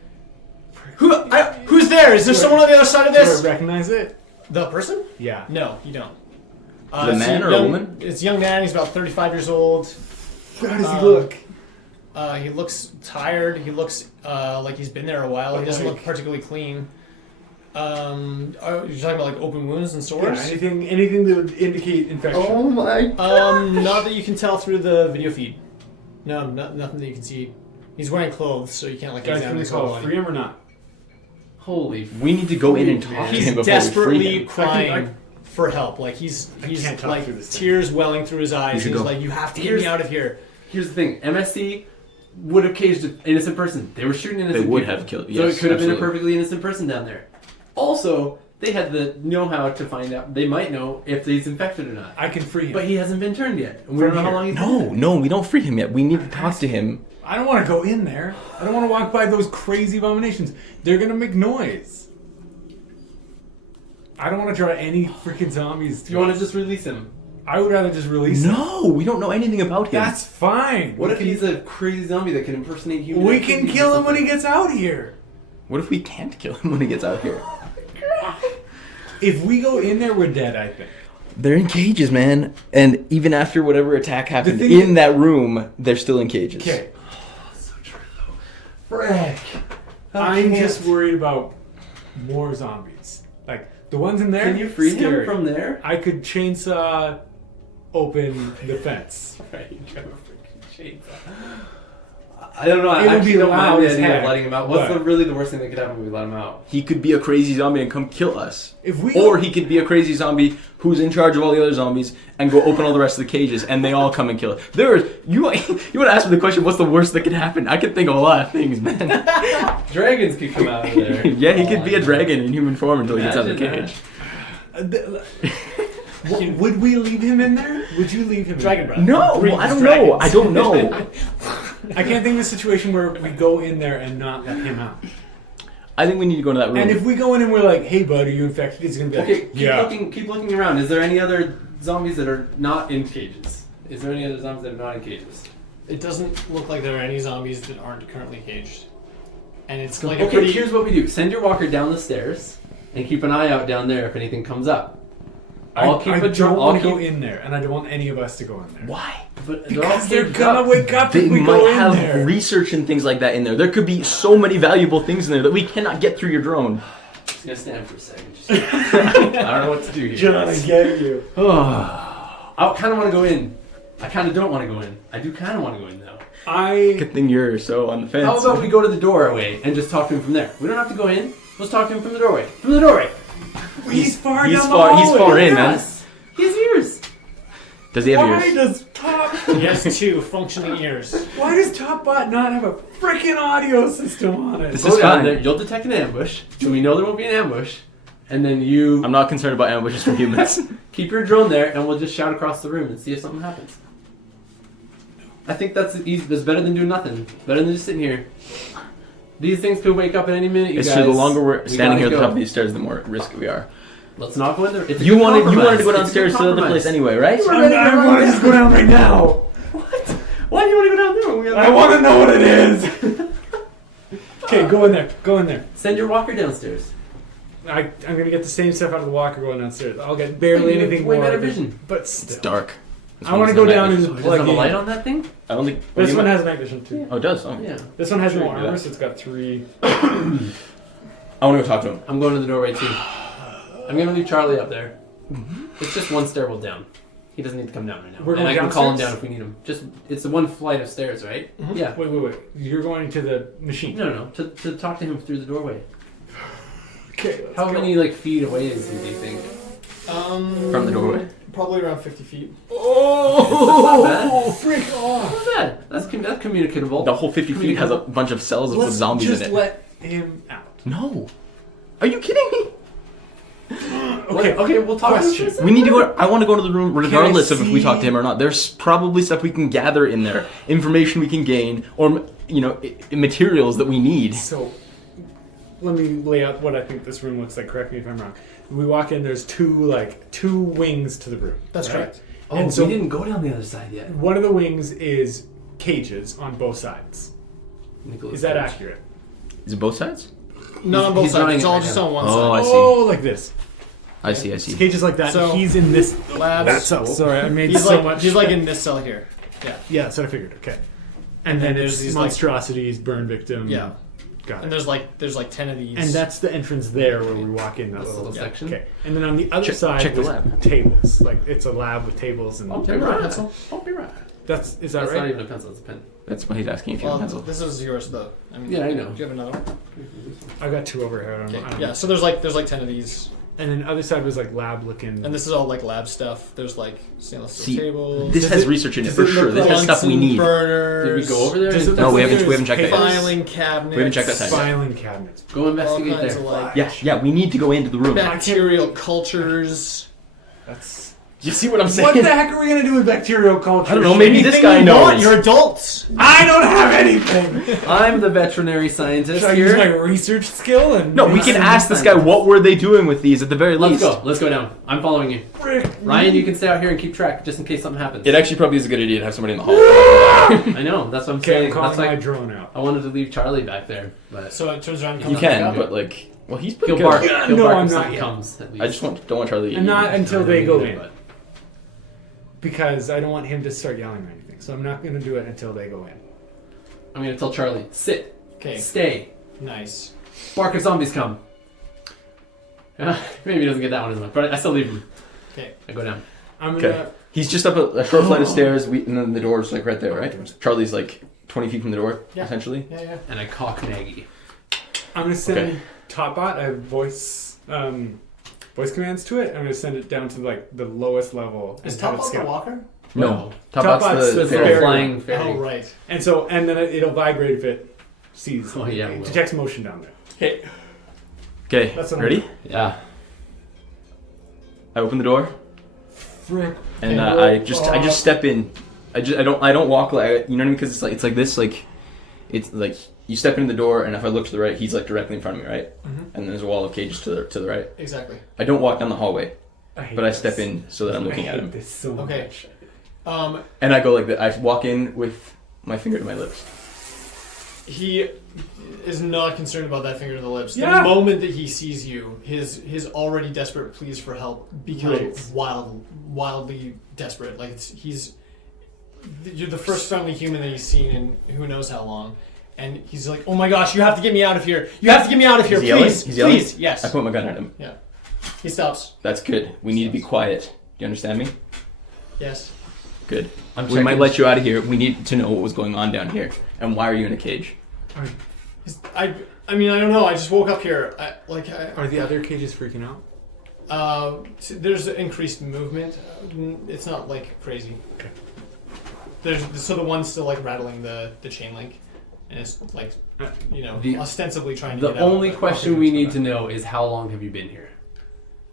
Who's there? Is there someone on the other side of Do this?" I recognize it? The person? Yeah. No, you don't. The it's man or a woman? It's a young man. He's about 35 years old. How does he look? He looks tired. He looks like he's been there a while. He doesn't look particularly clean. Are you talking about like open wounds and sores? Yeah, anything that would indicate infection. Oh my god. Not that you can tell through the video feed. No, nothing that you can see. He's wearing clothes, so you can't like Guys, examine can we his whole call body. free him or not? Holy. We need to go in and talk to He's him before we free desperately him. crying for help. Like he's can't talk like through this thing. tears welling through his eyes. should He's go. like, "You have to get Here's- me out of here." Here's the thing. MSC would have caged an innocent person. They were shooting innocent They would people. have killed- So yes, it could have been a absolutely. perfectly innocent person down there. Also, they had the know-how to find out. They might know if he's infected or not. I can free him. But he hasn't been turned yet. And we don't know how long he's been there. No, we don't free him yet. We need to talk to him. I don't want to go in there. I don't want to walk by those crazy abominations. They're gonna make noise. I don't want to draw any freaking zombies. Do you want to just release him? I would rather just release him. No, we don't know anything about him. That's fine. What if he's a crazy zombie that can impersonate human? We can activities kill or him when he something? gets out here. What if we can't kill him when he gets out here? If we go in there, we're dead, I think. They're in cages, man. And even after whatever attack happened thing in that room, they're still in cages. Okay. So true, though. Frick. I'm just worried about more zombies. The ones in there. Can you free scary. him from there? I could chainsaw open the fence. Right, you have a freaking chainsaw. I don't know. I It would actually be don't mind loud the as idea of heck, letting him out. What's but- really the worst thing that could happen if we let him out? He could be a crazy zombie and come kill us. If we Or he could be a crazy zombie who's in charge of all the other zombies and go open all the rest of the cages and they all come and kill us. You want to ask me the question, what's the worst that could happen? I could think of a lot of things, man. Dragons could come out of there. Yeah, he could be a dragon in human form until he gets out of the Imagine cage. would we leave him in there? Would you leave him Dragon in there? breath. No, Breathe I don't dragons. know. I don't know. I can't think of a situation where we go in there and not let him out. I think we need to go into that room. And if we go in and we're like, "Hey, bud, are you infected?" He's gonna be like, Okay, "Yeah." keep looking around. Is there any other zombies that are not in cages? Is there any other zombies that are not in cages? It doesn't look like there are any zombies that aren't currently caged. And it's like a Okay, pretty... here's what we do. Send your walker down the stairs and keep an eye out down there if anything comes up. I don't want to go in there, and I don't want any of us to go in there. Why? But Because they're caged gonna up. wake up They if we might go in have there. research and things like that in there. There could be so many valuable things in there that we cannot get through your drone. Just gonna stand for a second. I don't know what to do here. John, I get you. I kind of want to go in. I kind of don't want to go in. I do kind of want to go in though. Good thing you're so on the fence. How about we go to the doorway and just talk to him from there? We don't have to go in. Let's talk to him from the doorway. From the doorway. He's far he's down far- the he's hallway. far in, man. Yes. He has ears. Does he have Why ears? does Top? He has 2 functioning ears. Why does Topbot not have a freaking audio system on it? This Go is down fine. there. You'll detect an ambush, so we know there won't be an ambush. And then you I'm not concerned about ambushes from humans. keep your drone there, and we'll just shout across the room and see if something happens. I think that's easy. That's better than doing nothing. Better than just sitting here. These things could wake up at any minute. You It's guys. true. The longer we're We standing here gotta at the top go. of these stairs, the more at risk we are. Let's not go in there. It's a You good wanted to compromise. go It's a downstairs good to the other compromise. place anyway, right? You were ready to I run want to down. just go down right now. What? Why do you want to go down there? We have I want to know what it is. Okay, go in there. Go in there. Send your walker downstairs. I'm gonna get the same stuff out of the walker going downstairs. I'll get barely You have anything way more. better of it, vision. but It's still. dark. This I one want to doesn't go have down night and vision. just Does it plug have a in. light on that thing? I don't think. This one has night vision too. Oh, it does. Oh. Yeah. This one has Sure, no do armor, that. so it's got 3. I want to go talk to him. I'm going to the doorway too. I'm gonna leave Charlie up there. It's just one stairwell down. He doesn't need to come down right now. We're and going I can call him downstairs? down if we need him. Just it's the one flight of stairs, right? Yeah. Wait. You're going to the machine. No. To talk to him through the doorway. Okay. Let's How go. many feet away is he? Do you think? From the doorway. Probably around 50 feet. Oh, Frick off! What's that? That's communicable. The whole 50 feet has a bunch of cells with Let's zombies just in it. let him out. No. Are you kidding me? Okay. We'll talk to him. Question. We need to go. I want to go to the room regardless of if we see- talk to him or not. There's probably stuff we can gather in there, information we can gain, or materials that we need. So, let me lay out what I think this room looks like. Correct me if I'm wrong. We walk in. There's two wings to the room. That's right? correct. Oh, And so- we didn't go down the other side yet. One of the wings is cages on both sides. Nicholas Is that Cage. accurate? Is it both sides? Not on both he's sides. running It's it all right just now. on one Oh, side. I see. Oh, like this. I see. It's cages like that. So- and he's in this Labs. that cell. Sorry, I made He's so like much. he's like in this cell here. Yeah. Yeah, that's what I figured. Okay. And then then there's it's these, like- monstrosities, burn victim. Yeah. Got And it. there's like 10 of these. And that's the entrance there where we walk in that This little little section. Okay. And then on the other Check- side, check the there's lab. tables. Like it's a lab with tables and I'll be Take a right. pencil. I'll be right. that's is that That's right? not even a pencil. It's a pen. That's what he's asking if you Well, have a pencil. this is yours though. I mean, Yeah, I know. Do you have another one? I got 2 over here. Okay. I don't Yeah. know. So there's like 10 of these, And then the other side was like lab looking. and this is all like lab stuff. There's like stainless See, steel tables. This Does has it- research in it does for it sure. look This has Bunsen stuff we need. Burners. Did we go over there? Does it No, look we like haven't there's checked that yet. Filing cabinets. We haven't checked that side yet. filing cabinets. Go All investigate kinds there. of like Yeah. We need to go into the room. bacterial cultures. That's. You see what I'm saying? What the heck are we gonna do with bacterial culture? I don't know, maybe this Anything guy you want, knows. You're adults. I don't have anything. I'm the veterinary scientist Should I use my here. research skill and No, we can ask this guy what were they doing with these at the very Let's least. go. Let's go down. I'm following you. Frick. Ryan, you can stay out here and keep track just in case something happens. It actually probably is a good idea to have somebody in the hall. I know. That's what I'm Okay, I'm saying. calling That's my like drone out. I wanted to leave Charlie back there, but So it turns around. and You comes back can, up. but like, well, he's pretty he'll good. bark. Yeah, He'll no, bark I'm if not something yet. comes. At least. I just don't want Charlie to get And not eaten. until I they don't go either, in. but- Because I don't want him to start yelling or anything. So I'm not gonna do it until they go in. I'm gonna tell Charlie, sit, Okay. stay, Nice. bark if zombies come. Maybe he doesn't get that one as much, but I still leave him. Okay. I go down. I'm gonna. Okay. He's just up a short flight of stairs, and then the door's like right there, right? Charlie's like 20 feet from the door, Yeah. essentially. Yeah. And I cock Nagy. I'm gonna send Okay. Topbot. I have voice commands to it. I'm gonna send it down to like the lowest level. Is and have it Top the scout. walker? No. Topbot's Topbot's the the Little fairy. flying fairy. Oh, right. And then it'll vibrate if it sees. Oh, yeah, it It will. detects motion down there. Okay. Okay, That's what I'm ready? Yeah. I open the door, Frick. and I just step in. I don't walk like, you know what I mean? Because it's like this, like it's like you step into the door, and if I look to the right, he's like directly in front of me, right? Mm-hmm. And there's a wall of cages to the right. Exactly. I don't walk down the hallway, hate but I this. step in so that I'm looking I at hate him. this so Okay. much. And I go like that. I walk in with my finger to my lips. He is not concerned about that finger to the lips. Yeah. The moment that he sees you, his already desperate pleas for help become Right. wildly desperate. Like you're the first friendly human that he's seen in who knows how long. And he's like, "Oh my gosh, you have to get me out of here! You have to get me out of here, Is he yelling? please, He's yelling? please!" Yes. I point my gun at him. Yeah. He stops. That's good. We need to be quiet. Do you understand me? Yes. Good. I'm We might checking- let you out of here. We need to know what was going on down here. And why are you in a cage? I mean, I don't know. I just woke up here. Are the other cages freaking out? There's increased movement. It's not like crazy. Okay. So the one's still like rattling the chain link, and it's like, ostensibly trying to The get out. only but- question we need to know is how long have you been here?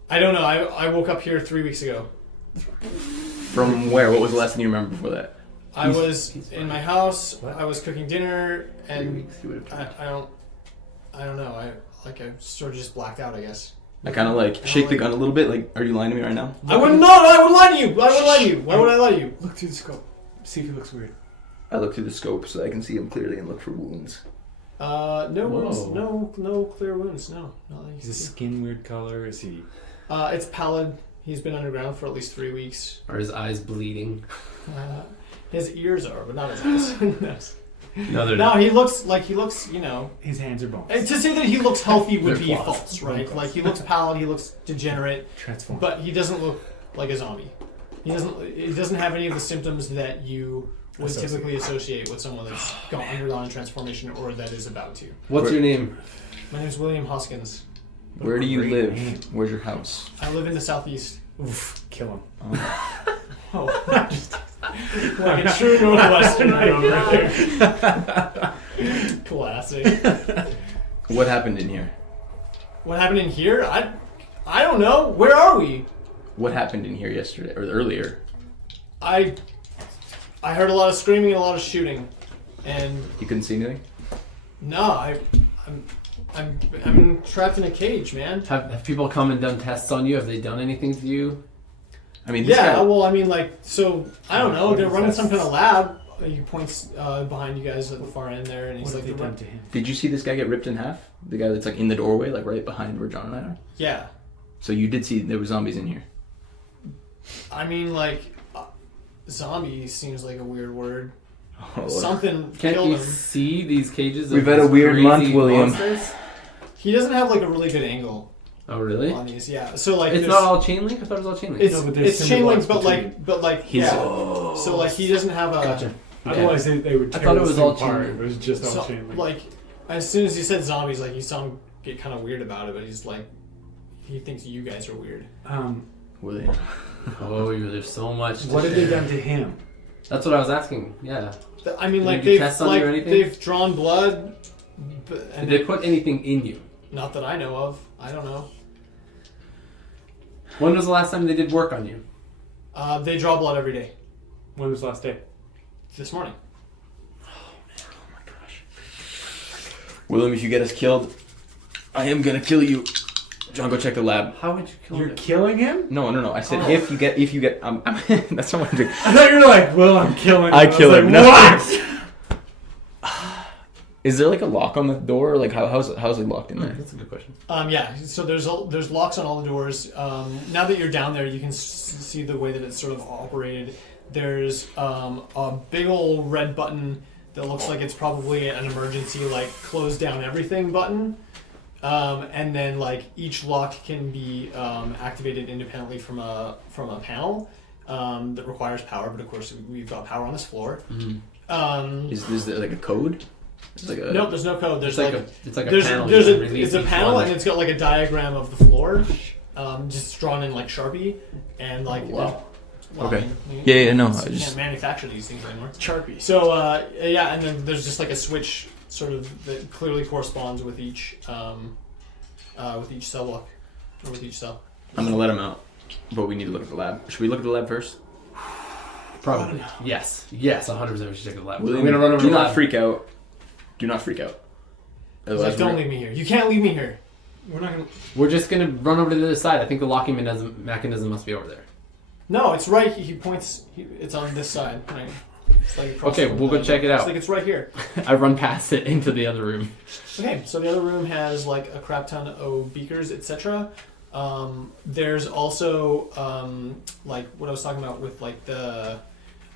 I don't know. I woke up here 3 weeks ago. From where? What was the last thing you remember before that? I was in my house. I was cooking dinner, 3 and weeks, he would have I don't know. I sort of just blacked out, I guess. I kind of like shake the gun a little bit. Like, are you lying to me right now? I would not. I would lie to you. I would lie to you. Why would I lie to you? Look through the scope. See if he looks weird. I look through the scope so I can see him clearly and look for wounds. No wounds. Whoa. No clear wounds. No. Is his skin weird color? Is he? It's pallid. He's been underground for at least 3 weeks. Are his eyes bleeding? His ears are, but not his eyes. No, they're No, not. he looks, His hands are bones. and to say that he looks healthy would They're be flaws. false, right? Like, he looks pallid, he looks degenerate, Transform. but he doesn't look like a zombie. He doesn't have any of the symptoms that you would typically associate with someone that's undergone a transformation or that is about to. What's your name? My name is William Hoskins. Where do you Great live? name. Where's your house? I live in the southeast. Oof, kill him. Oh, like a true Northwesterner over there. Classic. What happened in here? What happened in here? I don't know. Where are we? What happened in here yesterday or earlier? I heard a lot of screaming and a lot of shooting, and You couldn't see anything? no, I'm trapped in a cage, man. Have people come and done tests on you? Have they done anything to you? I mean, this Yeah, guy, well, I mean, so I don't know. What They're is running that? some kind of lab. He points behind you guys at the far end there, and he's What like, have they done to him? did you see this guy get ripped in half? The guy that's like in the doorway, like right behind where John and I are? yeah. So you did see there were zombies in here. I mean, zombie seems like a weird word. Oh, Something Can't killed you him. see these cages? We've of had a these weird crazy month, William. monsters? He doesn't have like a really good angle Oh, really? on these. Yeah. So like, It's there's- not all chain link? I thought it was all chain link. It's No, but there's it's cinder chain link, blocks but like He's- yeah. So like he doesn't have a. Gotcha. Otherwise, they would I tear thought it this was thing all apart. chain It was just all So, chain link. like, as soon as he said zombies, like, you saw him get kind of weird about it, but he's like, he thinks you guys are weird. William. Oh, there's so much. What have they done to him? That's what I was asking. Yeah. I mean, Did like, they do tests on you or anything? they've drawn blood, Did they put anything in you? not that I know of. I don't know. When was the last time they did work on you? They draw blood every day. When was the last day? This morning. William, if you get us killed, I am gonna kill you. John, go check the lab. How would you kill You're him? killing him? No. I said if you get. That's not what I'm doing. I thought you were like, well, I'm killing him. I was kill like, him. No. What? Is there like a lock on the door? Like how's it locked in there? That's a good question. Yeah, so there's locks on all the doors. Now that you're down there, you can see the way that it's sort of operated. There's a big old red button that looks like it's probably an emergency, like close down everything button. And then like each lock can be activated independently from a panel that requires power. But of course, we've got power on this floor. Is there like a code? Nope, there's no code. There's it's like a there's panel. it's a panel and it's got like a diagram of the floor, just drawn in like Sharpie and like. Wow. Well, Okay. I mean, No. you can't manufacture these things anymore. Sharpie. So and then there's just like a switch sort of that clearly corresponds with each cell block or with each cell. I'm gonna let him out, but we need to look at the lab. Should we look at the lab first? Probably. Yes, 100% we should check the lab. William, I'm gonna run over do to the not lab. freak out. Do not freak out. Like, don't leave me here. You can't leave me here. We're not gonna. We're just gonna run over to the other side. I think the locking mechanism must be over there. No, it's right. He points. It's on this side. Right. It's like across Okay, from we'll go check it It's out. like it's right here. I run past it into the other room. Okay, so the other room has like a crap ton of beakers, etc. There's also like what I was talking about with like the.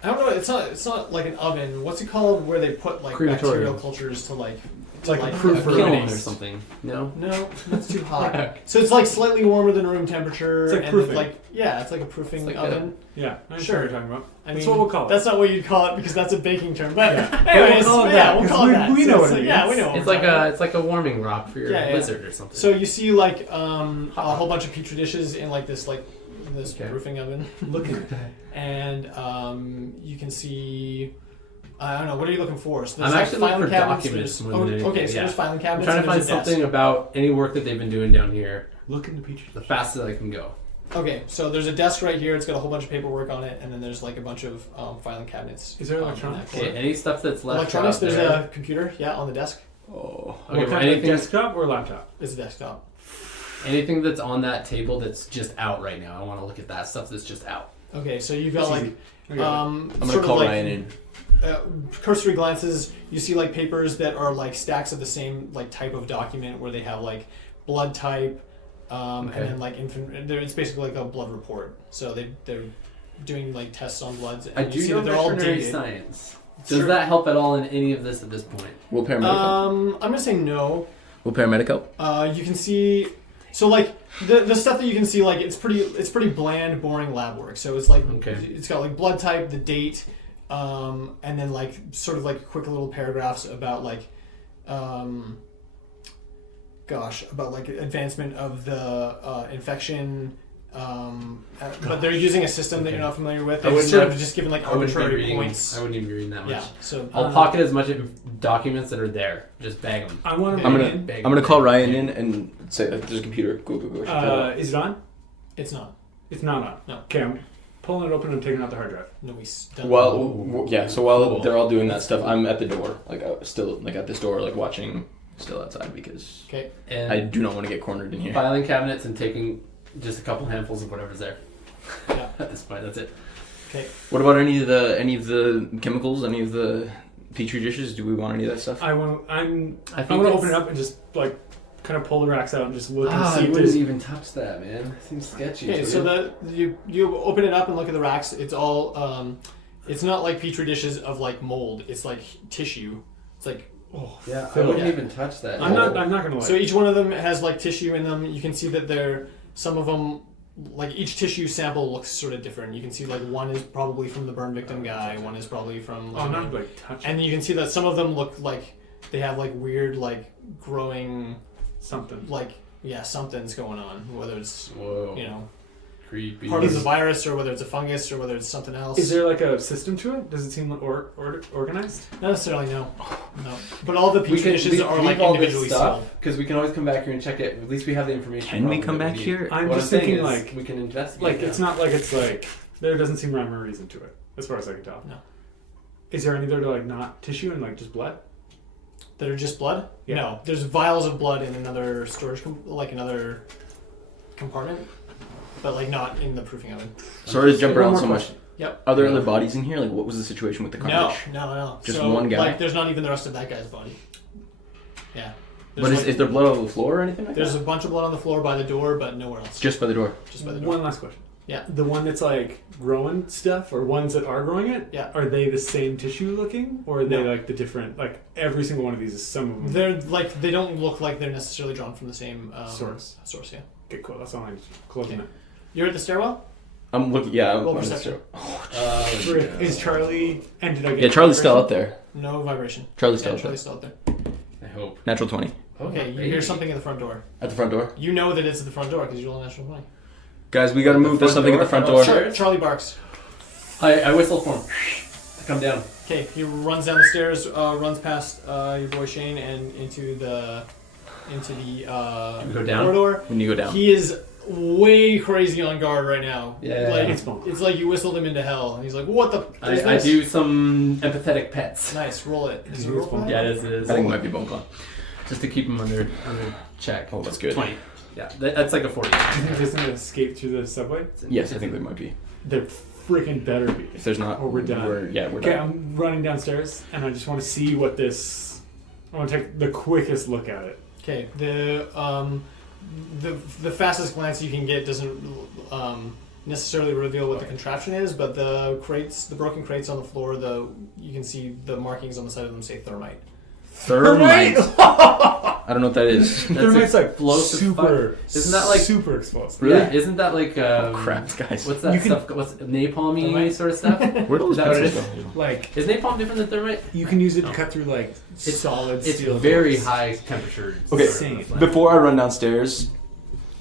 I don't know. It's not like an oven. What's it called? Where they put like Crematorium. bacterial cultures to like like a A proof kiln room. or something. No. No, that's too hot. Okay. So it's like slightly warmer than room temperature. It's like and proofing. it's like a proofing It's like oven. Yeah, I know Sure. what you're talking about. I That's mean, what we'll call it. That's not what you'd call it because that's a baking term. But Yeah. anyways, We'll call it yeah, that, we'll 'cause call it we- that. we So know it's what like, it yeah, is. we know. What It's we're like talking about. it's like a warming rock for your Yeah, yeah. lizard or something. So you see like a whole bunch of petri dishes in like this Okay. roofing oven. Look at that. And you can see. I don't know. What are you looking for? So there's I'm like actually looking filing for cabinets. documents There's, more than anything, okay, so yeah. there's filing I'm cabinets. trying to and find there's a desk. something about any work that they've been doing down here Look in the petri. the fastest I can go. Okay, so there's a desk right here. It's got a whole bunch of paperwork on it, and then there's like a bunch of filing cabinets. Is there in electronics? that Okay, corner. any stuff that's left Electronics. out There's there. a computer. Yeah, on the desk. Oh. Okay, What well, kind of anything, desktop or laptop? It's a desktop. anything that's on that table that's just out right now. I want to look at that stuff that's just out. Okay, so you've got That's like Okay. I'm sort gonna of call like Ryan in. cursory glances. You see like papers that are like stacks of the same like type of document where they have like blood type, and Okay. then like it's basically like a blood report. So they're doing like tests on bloods. And I you do see know that they're all veterinary dated. science. Sure. Does that help at all in any of this at this point? Will paramedic help? I'm gonna say no. Will paramedic help? You can see, so like the stuff that you can see, like it's pretty bland, boring lab work. So it's like Okay. it's got like blood type, the date, and then like sort of like quick little paragraphs about like, about like advancement of the infection. But they're using a system that you're not familiar with. I They're wouldn't sort of have- just giving like I wouldn't be arbitrary reading. points. I wouldn't even be reading that much. Yeah. So I'll pocket as much documents that are there. Just bag them. I want to I'm bring gonna in. Bag I'm gonna call 'em. Ryan in and say there's a computer. Go. Is it on? it's not. It's not on. No. Okay, I'm pulling it open and taking out the hard drive. No, done. So while Cool. they're all doing that stuff, I'm at the door, like still like at this door, like watching, still outside because Okay. And I do not want to get cornered in here. filing cabinets and taking just a couple handfuls of whatever's there. Yeah. At this point, that's it. Okay. What about any of the chemicals, any of the petri dishes? Do we want any of that stuff? I want to that's- open it up and just like kind of pull the racks out and just look and Ah, see I if wouldn't there's. even touch that, man. Seems sketchy. Okay, so you open it up and look at the racks. It's all it's not like petri dishes of like mold. It's like tissue. It's like yeah, I Phil, wouldn't yeah. even touch that. I'm not gonna lie. so each one of them has like tissue in them. You can see that some of them like each tissue sample looks sort of different. You can see like one is probably from the burn victim guy. One is probably from. Oh, not like touch And you can see that some of them look like they have like weird like growing something. like something's going on. Whether it's Whoa, creepy. part of the virus or whether it's a fungus or whether it's something else. Is there like a system to it? Does it seem organized? Not necessarily, no. But all the We petri can dishes are like individually sealed. because we can always come back here and check it. At least we have the information. Can we probably come that back need. here? I'm What just saying thinking is like we can investigate. Like now. it's not like it's like there doesn't seem rhyme or reason to it, as far as I can tell. No. Is there any that are like not tissue and like just blood? That are just blood? Yeah. No. There's vials of blood in another storage, another compartment, but like not in the proofing oven. Sorry to jump One around more so much. question. Yep. Are there other bodies in here? Like, what was the situation with the No, carnage? no. Just so, one guy? Like, there's not even the rest of that guy's body. Yeah. But There's, is there blood on the floor or anything like there's that? a bunch of blood on the floor by the door, but nowhere else. Just by the door. Just by the door. One last question. Yeah. The one that's like growing stuff, or ones that are growing it, Yeah. are they the same tissue looking, or are they No. like the different? Like every single one of these is some of them. They're like they don't look like they're necessarily drawn from the same Source. Source, yeah. Okay, cool. That's all I'm closing Okay. it. You're at the stairwell. I'm looking. Yeah. Roll I'm perception. Rick, is Charlie? And did I get? Yeah, Charlie's still out there. No vibration. Charlie's still Yeah, out there. Charlie's still out there. I hope. Natural 20 Okay, you hear something at the front door. at the front door. You know that it's at the front door because you roll a natural 20. Guys, we gotta move. There's something at the front door. Charlie barks. I whistle for him. I come down. Okay, he runs down the stairs, runs past your boy Shane, and into the Go down? corridor. When you go down. He is way crazy on guard right now. Yeah. like, It's fun. it's like you whistled him into hell, and he's like, "What the? Is I this?" do some empathetic pets. Nice, roll it. Is it Is roll it for that? Yeah, it is. I think it might be bone claw. Just to keep him under check. Oh, that's good. 20. Yeah, that's like a 40. Do you think there's gonna escape through the subway? Yes, I think there might be. There freaking better be. If there's not, Or we're done. We're Okay, done. I'm running downstairs, and I just want to see what this. I want to take the quickest look at it. Okay, the fastest glance you can get doesn't necessarily reveal what the contraption is, but the broken crates on the floor, you can see the markings on the side of them say thermite. Thermite. I don't know what that is. Thermite's like explosive super. Isn't that like- super explosive? Really? Yeah, isn't that like Crap, guys. What's that You can- stuff? What's napalmy Thermite? sort of stuff? Where do those Is that what it pencils is? go? Like Is napalm different than thermite? you can use it to No. cut through like It's solid It's steel. very doors. high temperature. Okay, Insane. before I run downstairs,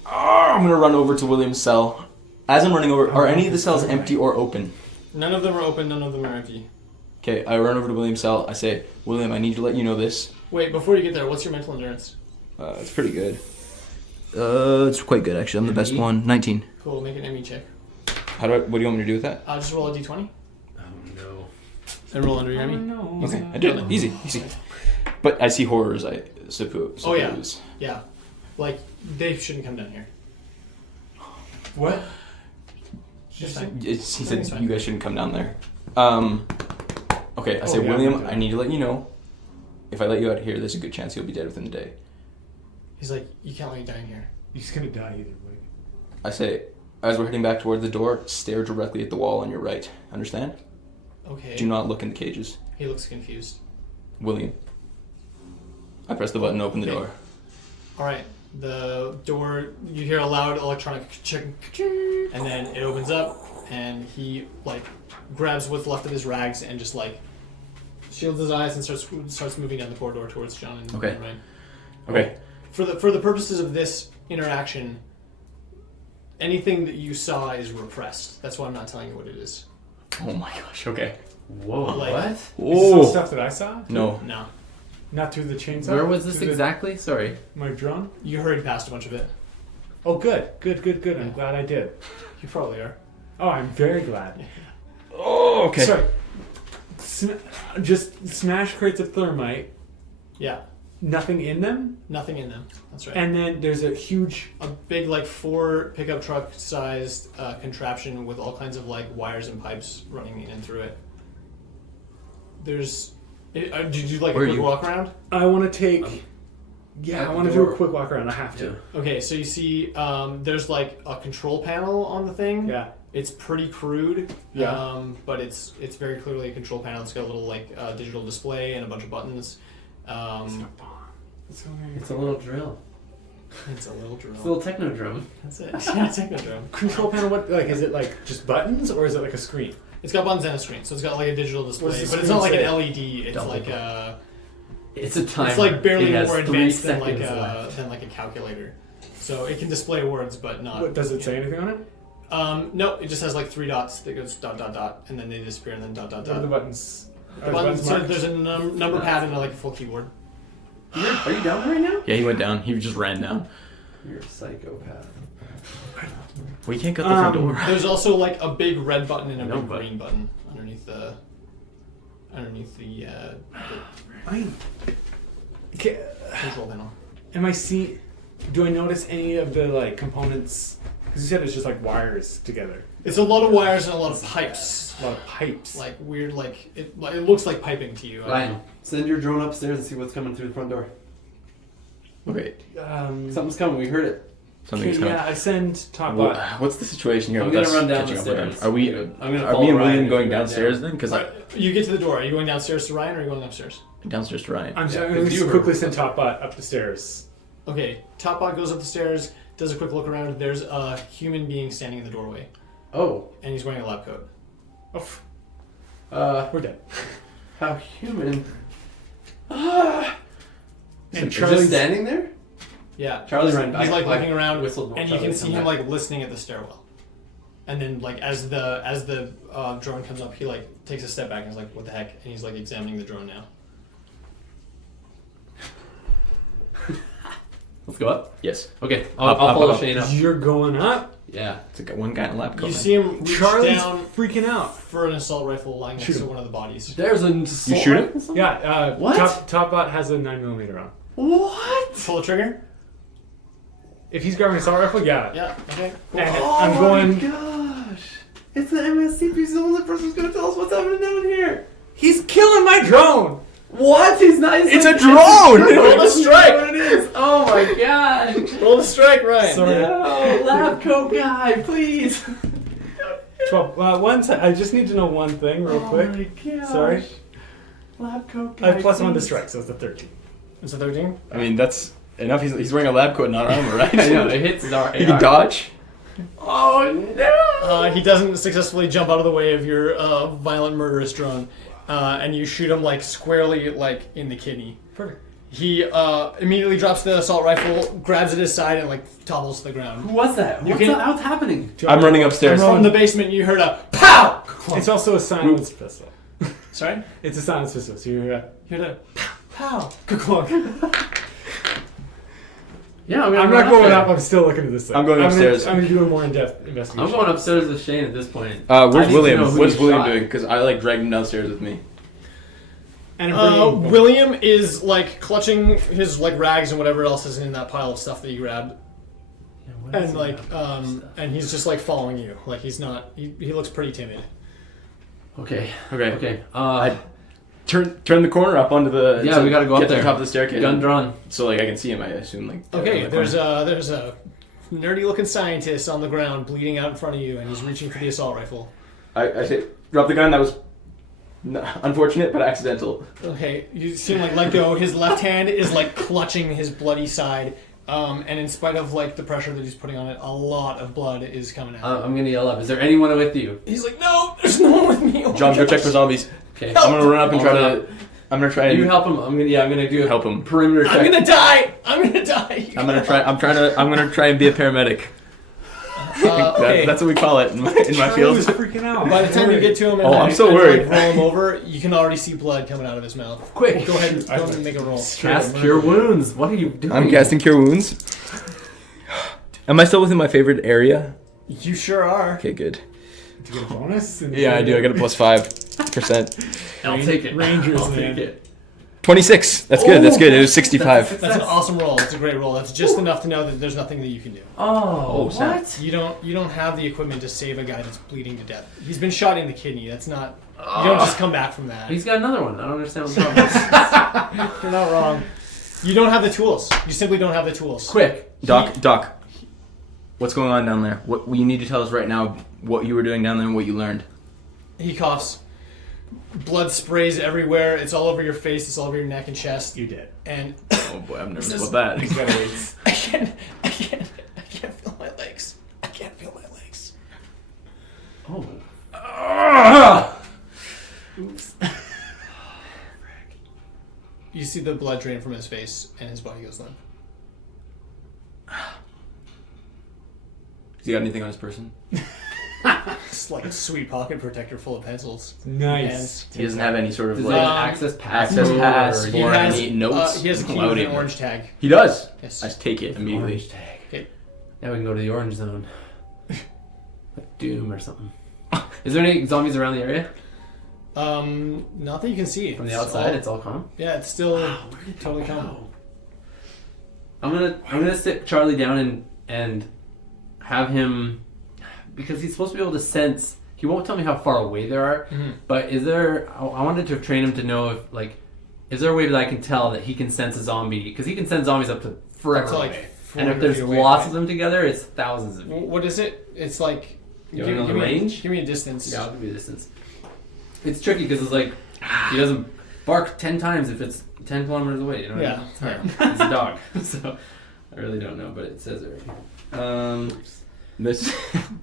I'm gonna run over to William's cell. As I'm running over, are any of the cells empty or open? None of them are open. None of them are empty. Okay, I run over to William's cell. I say, William, I need to let you know this. Wait, before you get there, what's your mental endurance? It's pretty good. It's quite good actually. I'm the best ME? one. 19. Cool, make an ME check. What do you want me to do with that? Just roll a d20 Oh no. and roll under your Oh, ME. no. Okay, I did it. Easy. But I see horrors, I suppose. Oh, yeah. Yeah, like they shouldn't come down here. What? It's fine. He Everything's said fine. you guys shouldn't come down there. Okay, I say, Oh, yeah, William, I'm not I need to let you know. If I let you out here, there's a good chance you'll be dead within the day. He's like, you can't let me die in here. You're just gonna die either way. I say, as we're heading back toward the door, stare directly at the wall on your right. Understand? Okay. Do not look in the cages. He looks confused. William. I press the button, open the Okay. door. All right, the door. You hear a loud electronic chick, and then it opens up, and he like grabs what's left of his rags and just like shields his eyes and starts moving down the corridor towards John and Okay. and Ryan. Okay. For the purposes of this interaction, anything that you saw is repressed. That's why I'm not telling you what it is. Oh my gosh, okay. Whoa. Like- what? Is this all stuff that I saw? No. No, Not through the chainsaw. Where was this Through the- exactly? Sorry. My drone. you hurried past a bunch of it. Oh, good. I'm glad I did. You probably are. Oh, I'm very glad. Oh, okay. Sorry. Just smash crates of thermite. Yeah, Nothing in them, nothing in them. That's right. and then there's a huge. A big, like 4 pickup truck sized contraption with all kinds of like wires and pipes running in and through it. There's. Did you like Where a are quick you? walk around? I want to take. at Yeah, I the want to do door. a quick walk around. I have to. Okay, so you see, there's like a control panel on the thing. Yeah. It's pretty crude. Yeah. But it's very clearly a control panel. It's got a little like digital display and a bunch of buttons. It's okay. It's a little drill. It's a little drill. It's a little techno drum. That's it. Yeah, technodrome. Control panel. What? Like, is it like just buttons or is it like a screen? It's got buttons and a screen, so it's got like a digital display, What's the but it's not like screen an say? LED. It's Double like click. it's It's a timer. like barely It has more 3 advanced than seconds like left. a calculator. So it can display words, but not. What does it say anything on it? No, it just has like 3 dots that goes dot dot dot, and then they disappear, and then dot dot What are the dot. buttons? The Are buttons, so marked? there's a number pad and like a full keyboard. Are you down right now? Yeah, he went down. He just ran down. You're a psychopath. We can't cut the front door. There's also like a big red button and a No big button. green button underneath the. Okay, control panel. am I see? Do I notice any of the like components? Because you said it's just like wires together. It's a lot of wires and a lot of pipes. A lot of pipes. Like weird, like it looks like piping to you. Ryan, send your drone upstairs and see what's coming through the front door. Okay. Something's coming. We heard it. Something's coming. Yeah, I send top bot. What's the situation here? I'm with gonna us run down catching the up with stairs. them? I'm gonna Are follow me and Ryan William if going we go downstairs down. then? Because You get to the door. Are you going downstairs to Ryan, or are you going upstairs? downstairs to Ryan. I'm Yeah, going 'cause you to were- quickly send top bot up the stairs. Okay, Topbot goes up the stairs, does a quick look around. There's a human being standing in the doorway, Oh. and he's wearing a lab coat. We're dead. How human. And Is just Charlie's standing there? Yeah, Charlie ran back. He's like looking around, Whistled while and you Charlie can see come him back. like listening at the stairwell. And then like as the drone comes up, he like takes a step back and is like, "What the heck?" And he's like examining the drone now. Let's go up. Yes. Okay, Up, I'll up, follow up. Shane up. You're going up. Yeah. It's like one guy in a lab coat. You man. see him reach Charlie's down freaking out. for an assault rifle lying next Shoot to him. one of the bodies. There's a. You shoot him? Yeah. What? Top bot has a 9mm on. What? Pull the trigger. If he's grabbing an assault rifle, yeah. Yeah. Okay. And Oh I'm going. my gosh! It's the MSCP. He's the only person who's gonna tell us what's happening down here. He's killing my drone. What? He's not. It's like, a drone! Roll the strike. What it is? Oh my god! Roll the strike, Ryan. Sorry. No, lab coat guy, please. 12. One sec. I just need to know one thing real quick. Oh my gosh. Sorry. Lab coat I guy. have plus one to please. strike, so it's a 13. It's a 13. I mean, that's enough. He's wearing a lab coat, not armor, right? I know it hits his AR. He can dodge. Oh no! He doesn't successfully jump out of the way of your violent murderous drone, and you shoot him like squarely like in the kidney. Perfect. He immediately drops the assault rifle, grabs it aside, and like topples to the ground. Who was that? You What's, can- what's happening? I'm running upstairs. From the basement, you heard a pow. It's also a silenced pistol. Sorry, It's a silenced pistol, so you hear you heard a pow. Yeah, I'm I'm not going up. I'm still looking at this thing. I'm going upstairs. I'm going to do a more in-depth investigation. I'm going upstairs with Shane at this point. Where's I need to William? know who What's you William shot. doing? Because I like dragged him downstairs with me. And I'm bringing William is like clutching his like rags and whatever else is in that pile of stuff that you grabbed, Yeah, what is and it like about stuff? and he's just like following you. Like he's not. He looks pretty timid. Okay. Okay. Okay. Turn the corner up onto the. Yeah, we gotta go up get to there. the top of the staircase. Gun drawn. So like I can see him. I assume like. Okay, the there's corner. a nerdy looking scientist on the ground bleeding out in front of you, and he's reaching for the assault rifle. I say drop the gun. That was unfortunate, but accidental. Okay, you see him like let go. His left hand is like clutching his bloody side, and in spite of like the pressure that he's putting on it, a lot of blood is coming out. I'm gonna yell up. Is there anyone with you? He's like, no, there's no one with me. Oh my John, go gosh." check for zombies. Okay. I'm gonna run up and try Hold to. I'm gonna try and. You help him. I'm gonna do Help him. perimeter check. I'm gonna die. I'm gonna die. I'm gonna try and be a paramedic. Okay. That's what we call it in my Charlie field. was freaking out. By the time you get to him, and Oh, I'm so and, worried. Like, roll him over, you can already see blood coming out of his mouth. Quick. Go ahead and make a roll. Cast cure wounds. What are you doing? I'm casting Cure Wounds. Am I still within my favorite area? You sure are. Okay, good. Do you get a bonus? Yeah, I do. I got a plus 5%. I'll take it. Rangers, I'll man. take it. 26. That's good. That's good. It was 65. That's an awesome roll. It's a great roll. That's just enough to know that there's nothing that you can do. Oh, snap. what? You don't have the equipment to save a guy that's bleeding to death. He's been shot in the kidney. That's not. You don't just come back from that. He's got another one. I don't understand what the problem is. You're not wrong. You don't have the tools. You simply don't have the tools. Quick. Doc. What's going on down there? What you need to tell us right now what you were doing down there and what you learned. He coughs. Blood sprays everywhere. It's all over your face. It's all over your neck and chest. You did. And Oh boy, I'm nervous This is- about He's that. got weights. I can't feel my legs. I can't feel my legs. Oh. Oops. You see the blood drain from his face, and his body goes limp. Has he got anything on his person? It's like a sweet pocket protector full of pencils. Nice. He doesn't have any sort of Does he like have access pass? access pass Or He or has, any notes. he has a key allowed with an him. orange tag. He does. Yes. I just take it immediately. Orange tag. Okay. Now we can go to the orange zone. Like Doom or something. Is there any zombies around the area? Not that you can see. From the It's outside, all- it's all calm. yeah, it's still totally calm. I'm gonna sit Charlie down and have him, because he's supposed to be able to sense. He won't tell me how far away there are, but is there? I wanted to train him to know if is there a way that I can tell that he can sense a zombie? Because he can sense zombies up to forever Up to like away. And if there's lots of them together, it's thousands of feet. What is it? It's like. You wanna know the range? Give me a distance. Yeah, I'll give you a distance. It's tricky because it's like he doesn't bark 10 times if it's 10 kilometers away. You know what I mean? It's hard. He's a dog, so I really don't know, but it says it right here. This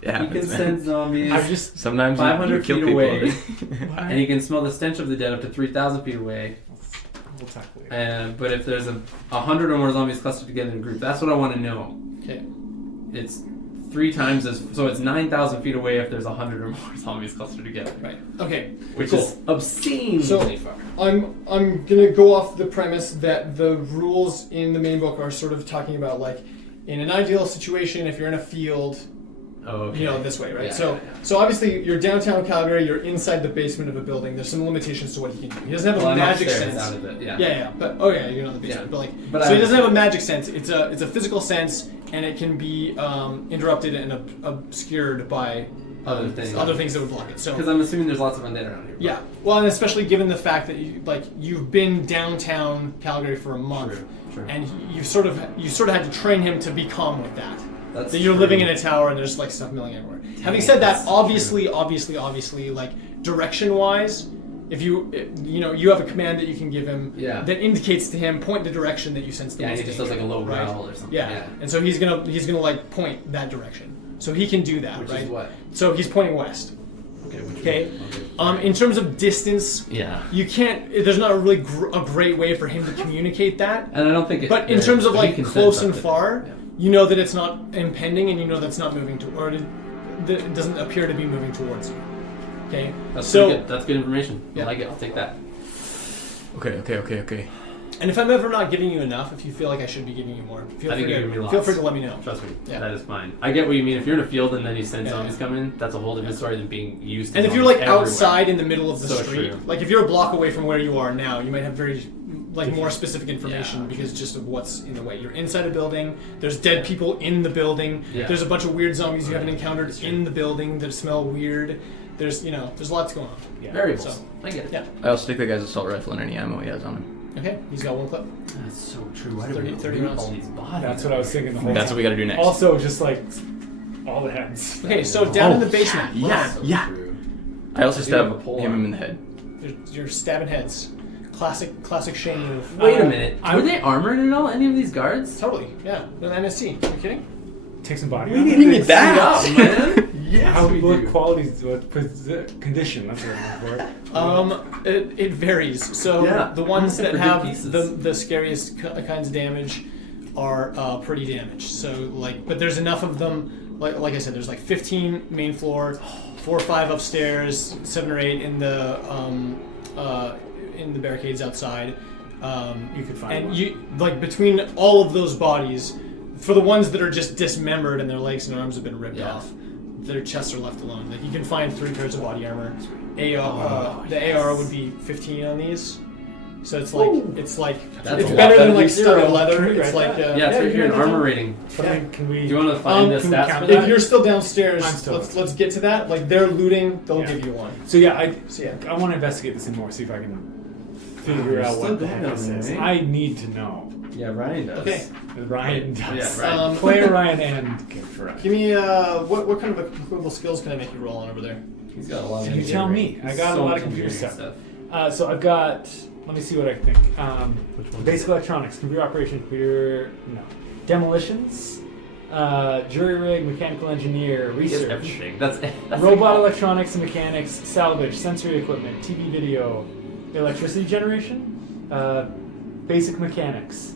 He can sense zombies. I just sometimes 500 you kill feet people. away, and he can smell the stench of the dead up to 3,000 feet away. we'll talk later. But if there's 100 or more zombies clustered together in a group, that's what I want to know. Okay. It's 3 times as, so it's 9,000 feet away if there's 100 or more zombies clustered together. Right. Okay. Which Cool. is obscenely So far. I'm gonna go off the premise that the rules in the main book are sort of talking about like in an ideal situation, if you're in a field, Oh, okay. you know, this way, right? Yeah, so so obviously you're downtown Calgary, you're inside the basement of a building. There's some limitations to what he can do. He doesn't have Well, a I'm magic upstairs sense. out of it, yeah. Yeah, but you're not in the basement, Yeah. but like, But so I he doesn't have a understand. magic sense. It's a physical sense, and it can be interrupted and obscured by Other things. that would block it. So Because I'm assuming there's lots of undead around here. yeah, well, and especially given the fact that you've been downtown Calgary for a month, True. and you sort of had to train him to be calm with that. That's That you're true. living in a tower and there's like stuff milling everywhere. Having said that, obviously, like direction-wise, if you have a command that you can give him that indicates to him point the direction that you sense the Yeah, most and he just does like a danger, low right? growl or something. Yeah. And so he's gonna like point that direction. So he can do that, Which right? is what? So he's pointing west. Okay. Which Okay. Okay. In terms of distance, Yeah. you can't. There's not a really a great way for him to communicate that. And I don't think it. But in terms of but he like can close sense and up far, yeah. you know that it's not impending, and you know that's not moving that it doesn't appear to be moving towards you. Okay. That's so pretty good. That's good information. Yeah. I like it. I'll take that. Okay. And if I'm ever not giving you enough, if you feel like I should be giving you more, feel I think you're giving me free lots. to let me know. Trust me. Yeah. That is fine. I get what you mean. If you're in a field and then you send Yeah, zombies yeah. come in, that's a whole different story than being used to And if you're zombies like everywhere. outside in the middle of the So street, true. like if you're a block away from where you are now, you might have very more specific information Yeah. because just of what's in the way. You're inside a building. There's dead people in the building. Yeah. There's a bunch of weird zombies you haven't encountered That's true. in the building that smell weird. There's lots going on. Yeah. Variables. So, I get it. yeah. I also take that guy's assault rifle and any ammo he has on him. Okay, he's got one clip. That's so true. Why 30 do we 30 loot rounds. all these bodies? That's what I was thinking the whole That's time. what we got to do next. Also, just like all the heads. Okay, so down in the basement, Yeah. True. I also I do have a stab pole him arm. in the head. you're stabbing heads. Classic Shane move. Wait a minute. Were they armored at all? Any of these guards? Totally, yeah. With an MSC. Are you kidding? Take some body. We armor. need that. Suit up, man. How we what do. qualities? What condition? That's what I'm looking for. It varies. So Yeah, the ones I'm that looking for have good the scariest kinds of damage are pretty damaged. So like, but there's enough of them. Like I said, there's like 15 main floor, 4 or 5 upstairs, 7 or 8 in the barricades outside. You could find And one. you like between all of those bodies, for the ones that are just dismembered and their legs and arms have been ripped Yeah. off, their chests are left alone. Like you can find 3 pairs of body armor. The AR would be 15 on these, so it's like That's it's a lot better better than than like zero. studded leather. Can we It's write like that? Yeah, it's right you here in can write armor that rating. But I mean, can we? Do you want to find the can we stats count for that? If you're still downstairs, I'm still let's get to that. Like they're looting, they'll Yeah. give you one. So yeah, So yeah. I want to investigate this some more. See if I can figure You're out still what the going heck on this there, is. eh? I need to know. Yeah, Ryan does. Okay. Ryan does. Yeah, Ryan. Player Ryan and character Ryan. Give me what kind of equitable skills can I make you roll on over there? He's got a lot of You engineering. tell me. I got a lot of computer engineering stuff. So I've got. Let me see what I think. Which one? Basic electronics, computer operation, computer. No. Demolitions, jury rig, mechanical engineer, He gets research. everything. That's Robot electronics and mechanics, salvage, sensory equipment, TV video, electricity generation, basic mechanics.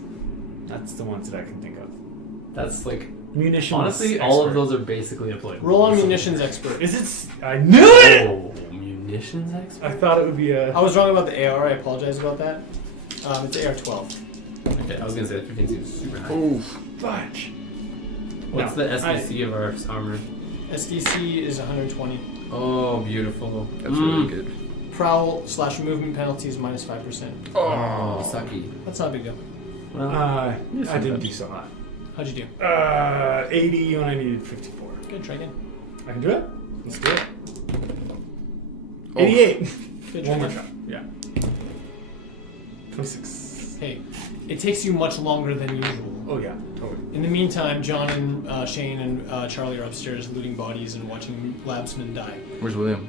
That's the ones that I can think of. That's like Munitions. honestly, all of expert. those are basically applicable. Roll on munitions expert. Is it? I knew it. Oh, munitions expert. I thought it would be a. I was wrong about the AR. I apologize about that. It's AR 12. Okay, I was gonna say 15 seems super high. Oh, Fudge. What's No, the SBC of our armor? SDC is 120. Oh, beautiful. that's really good. Prowl/movement penalties -5%. Oh, sucky. That's not a big deal. Well, I not didn't bad. do so hot. How'd you do? 80 when I needed 54. Good, try again. I can do it. Let's do it. Oh. 88. Good, One try more again. shot. Yeah. 26. Hey, it takes you much longer than usual. Oh yeah, totally. In the meantime, John and Shane and Charlie are upstairs looting bodies and watching labsmen die. Where's William?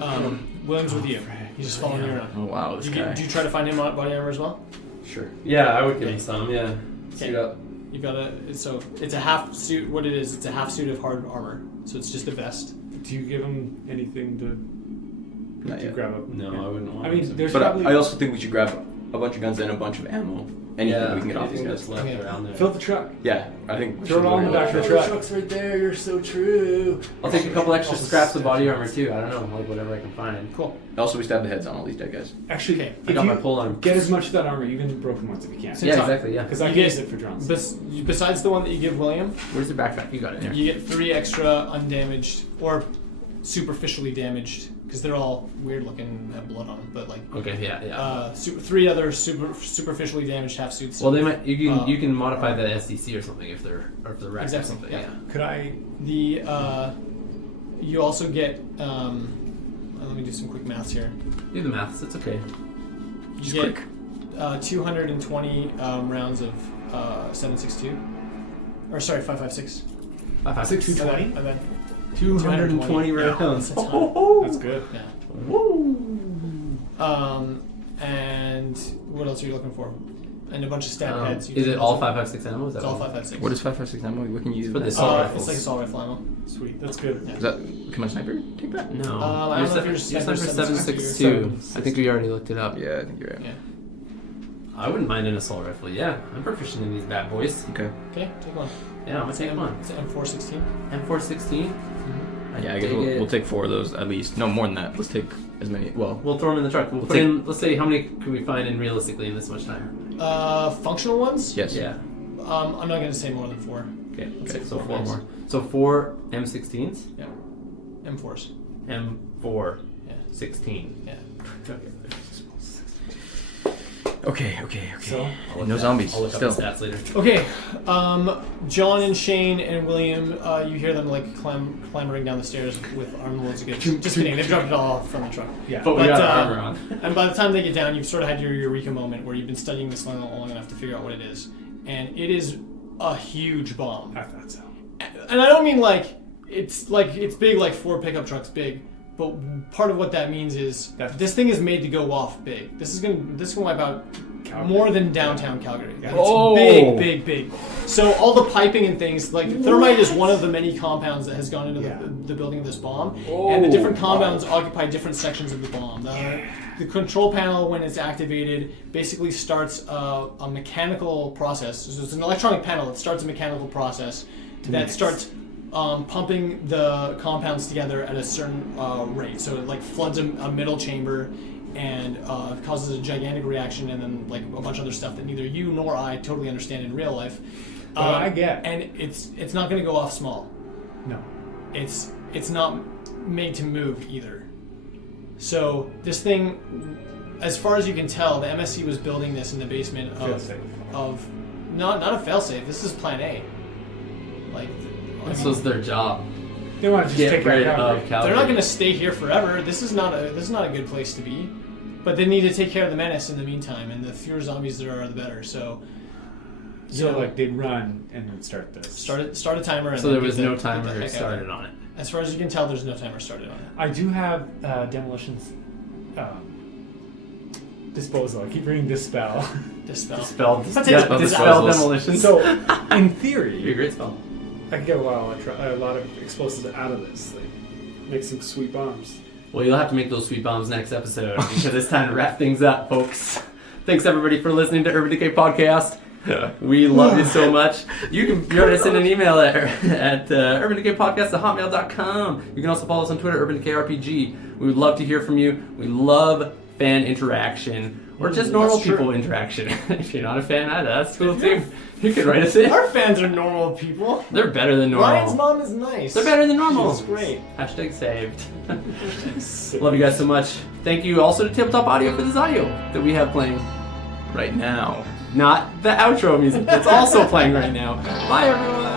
William's with you. He's just following you around. Oh wow, this guy. Do you try to find him body armor as well? Sure. Yeah, I would give him some. Yeah. Suit up. You got so it's a half suit. What it is, it's a half suit of hard armor. So it's just a vest. Do you give him anything Not to yet. grab up? No, I wouldn't want. I mean, there's But probably. I also think we should grab a bunch of guns and a bunch of ammo. Anything we can get off these anything guys. that's left Okay. around there. Fill the truck. Yeah, I think we Throw should it all in the literally- back of the truck. truck's right there. You're so true. I'll take a couple extra scraps of body armor too. I don't know, like whatever I can find. Cool. Also, we stabbed the heads on all these dead guys. Actually, Okay. I got my pole arm. get as much of that armor, even the broken ones, if you can. Yeah, exactly. Yeah. Because I You can get- use it for drones. Besides the one that you give William, Where's the backpack? You got it here. you get 3 extra undamaged or superficially damaged because they're all weird looking and have blood on them. But like Okay. Yeah. Yeah. 3 other superficially damaged half suits. Well, they might. You can modify the SDC or something if they're wrecked Exactly, or something. yeah. Yeah. Could I? You also get. Let me do some quick maths here. Do the maths. It's okay. You Just get quick. 220 rounds of 7.62. Or sorry, 5.56. 5.56. 220? I bet. 220 rounds. That's a ton. That's good. Yeah. Woo! And what else are you looking for? And a bunch of stab heads. Is it all 5.56 ammo? Is that It's all 5.56. What is 5.56 ammo? What can you use? For with this that? assault It's rifles. like assault rifle ammo. Sweet. That's good. Yeah. Is that can my sniper take that? No. I don't know if Your you're sniper sniper 7.62. I think we already looked it up. Yeah, I think you're right. Yeah. I wouldn't mind an assault rifle. Yeah, I'm proficient in these bad boys. Okay. Okay, take one. Yeah, I'm gonna take one. It's M416. M416. Yeah, I guess we'll take 4 of those at least. No, more than that. Let's take as many. Well, We'll throw them in the truck. We'll put take- in. Let's say how many can we find in realistically in this much time? Functional ones? yes. Yeah. I'm not going to say more than 4. Okay. Let's Okay. say So 4 4 max. more. So 4 M16s. Yeah. M4s. M4 Yeah. 16. Yeah. Okay. So, No zombies. I'll look Still. up the stats later. Okay, John and Shane and William, you hear them like clambering down the stairs with armloads of goods. Just kidding, they've dropped it all off from the truck. yeah. But we But, got our armor on. And by the time they get down, you've sort of had your eureka moment where you've been studying this long enough to figure out what it is. And it is a huge bomb. I thought so. And I don't mean like it's big like 4 pickup trucks big, but part of what that means is this thing is made to go off big. This is gonna wipe out Calgary. more than downtown Calgary. It's Oh. big. So all the piping and things, like thermite is one of the many compounds that has gone into Yeah. the building of this bomb, and the different compounds occupy different sections of the bomb. The control panel, when it's activated, basically starts a mechanical process. So it's an electronic panel that starts a mechanical process that starts pumping the compounds together at a certain rate. So it like floods a middle chamber and causes a gigantic reaction, and then like a bunch of other stuff that neither you nor I totally understand in real life. But I get. And it's not going to go off small. No. It's not made to move either. So this thing, as far as you can tell, the MSC was building this in the basement Failsafe. of not a failsafe. This is Plan A. Like, This was their job. They want to just Get take rid out Calgary. of Calgary. they're not going to stay here forever. This is not a good place to be. But they need to take care of the menace in the meantime, and the fewer zombies there are, the better. So, So like they'd run and then start this. start a timer. And So then there get was the- no get the timer heck out of started there. on it. As far as you can tell, there's no timer started on it. I do have demolitions disposal. I keep reading dispel. Dispel. Dispel That takes- dispel demolition. So in It'd be a theory, great spell. I can get a lot of explosives out of this. Like, make some sweet bombs. Well, you'll have to make those sweet bombs next episode because it's time to wrap things up, folks. Thanks everybody for listening to Urban Decay Podcast. We love you so much. You can write us in an email there at urbandecaypodcast@hotmail.com. You can also follow us on Twitter, Urban Decay RPG. We would love to hear from you. We love fan interaction or just normal That's true. people interaction. If you're not a fan either, that's cool too. You can write us in. Our fans are normal people. They're better than Ryan's normal. mom is nice. They're better than normal. She's great. Hashtag saved. Love you guys so much. Thank you also to Tabletop Audio for this audio that we have playing right now. Not the outro music that's also playing right now. Bye everyone.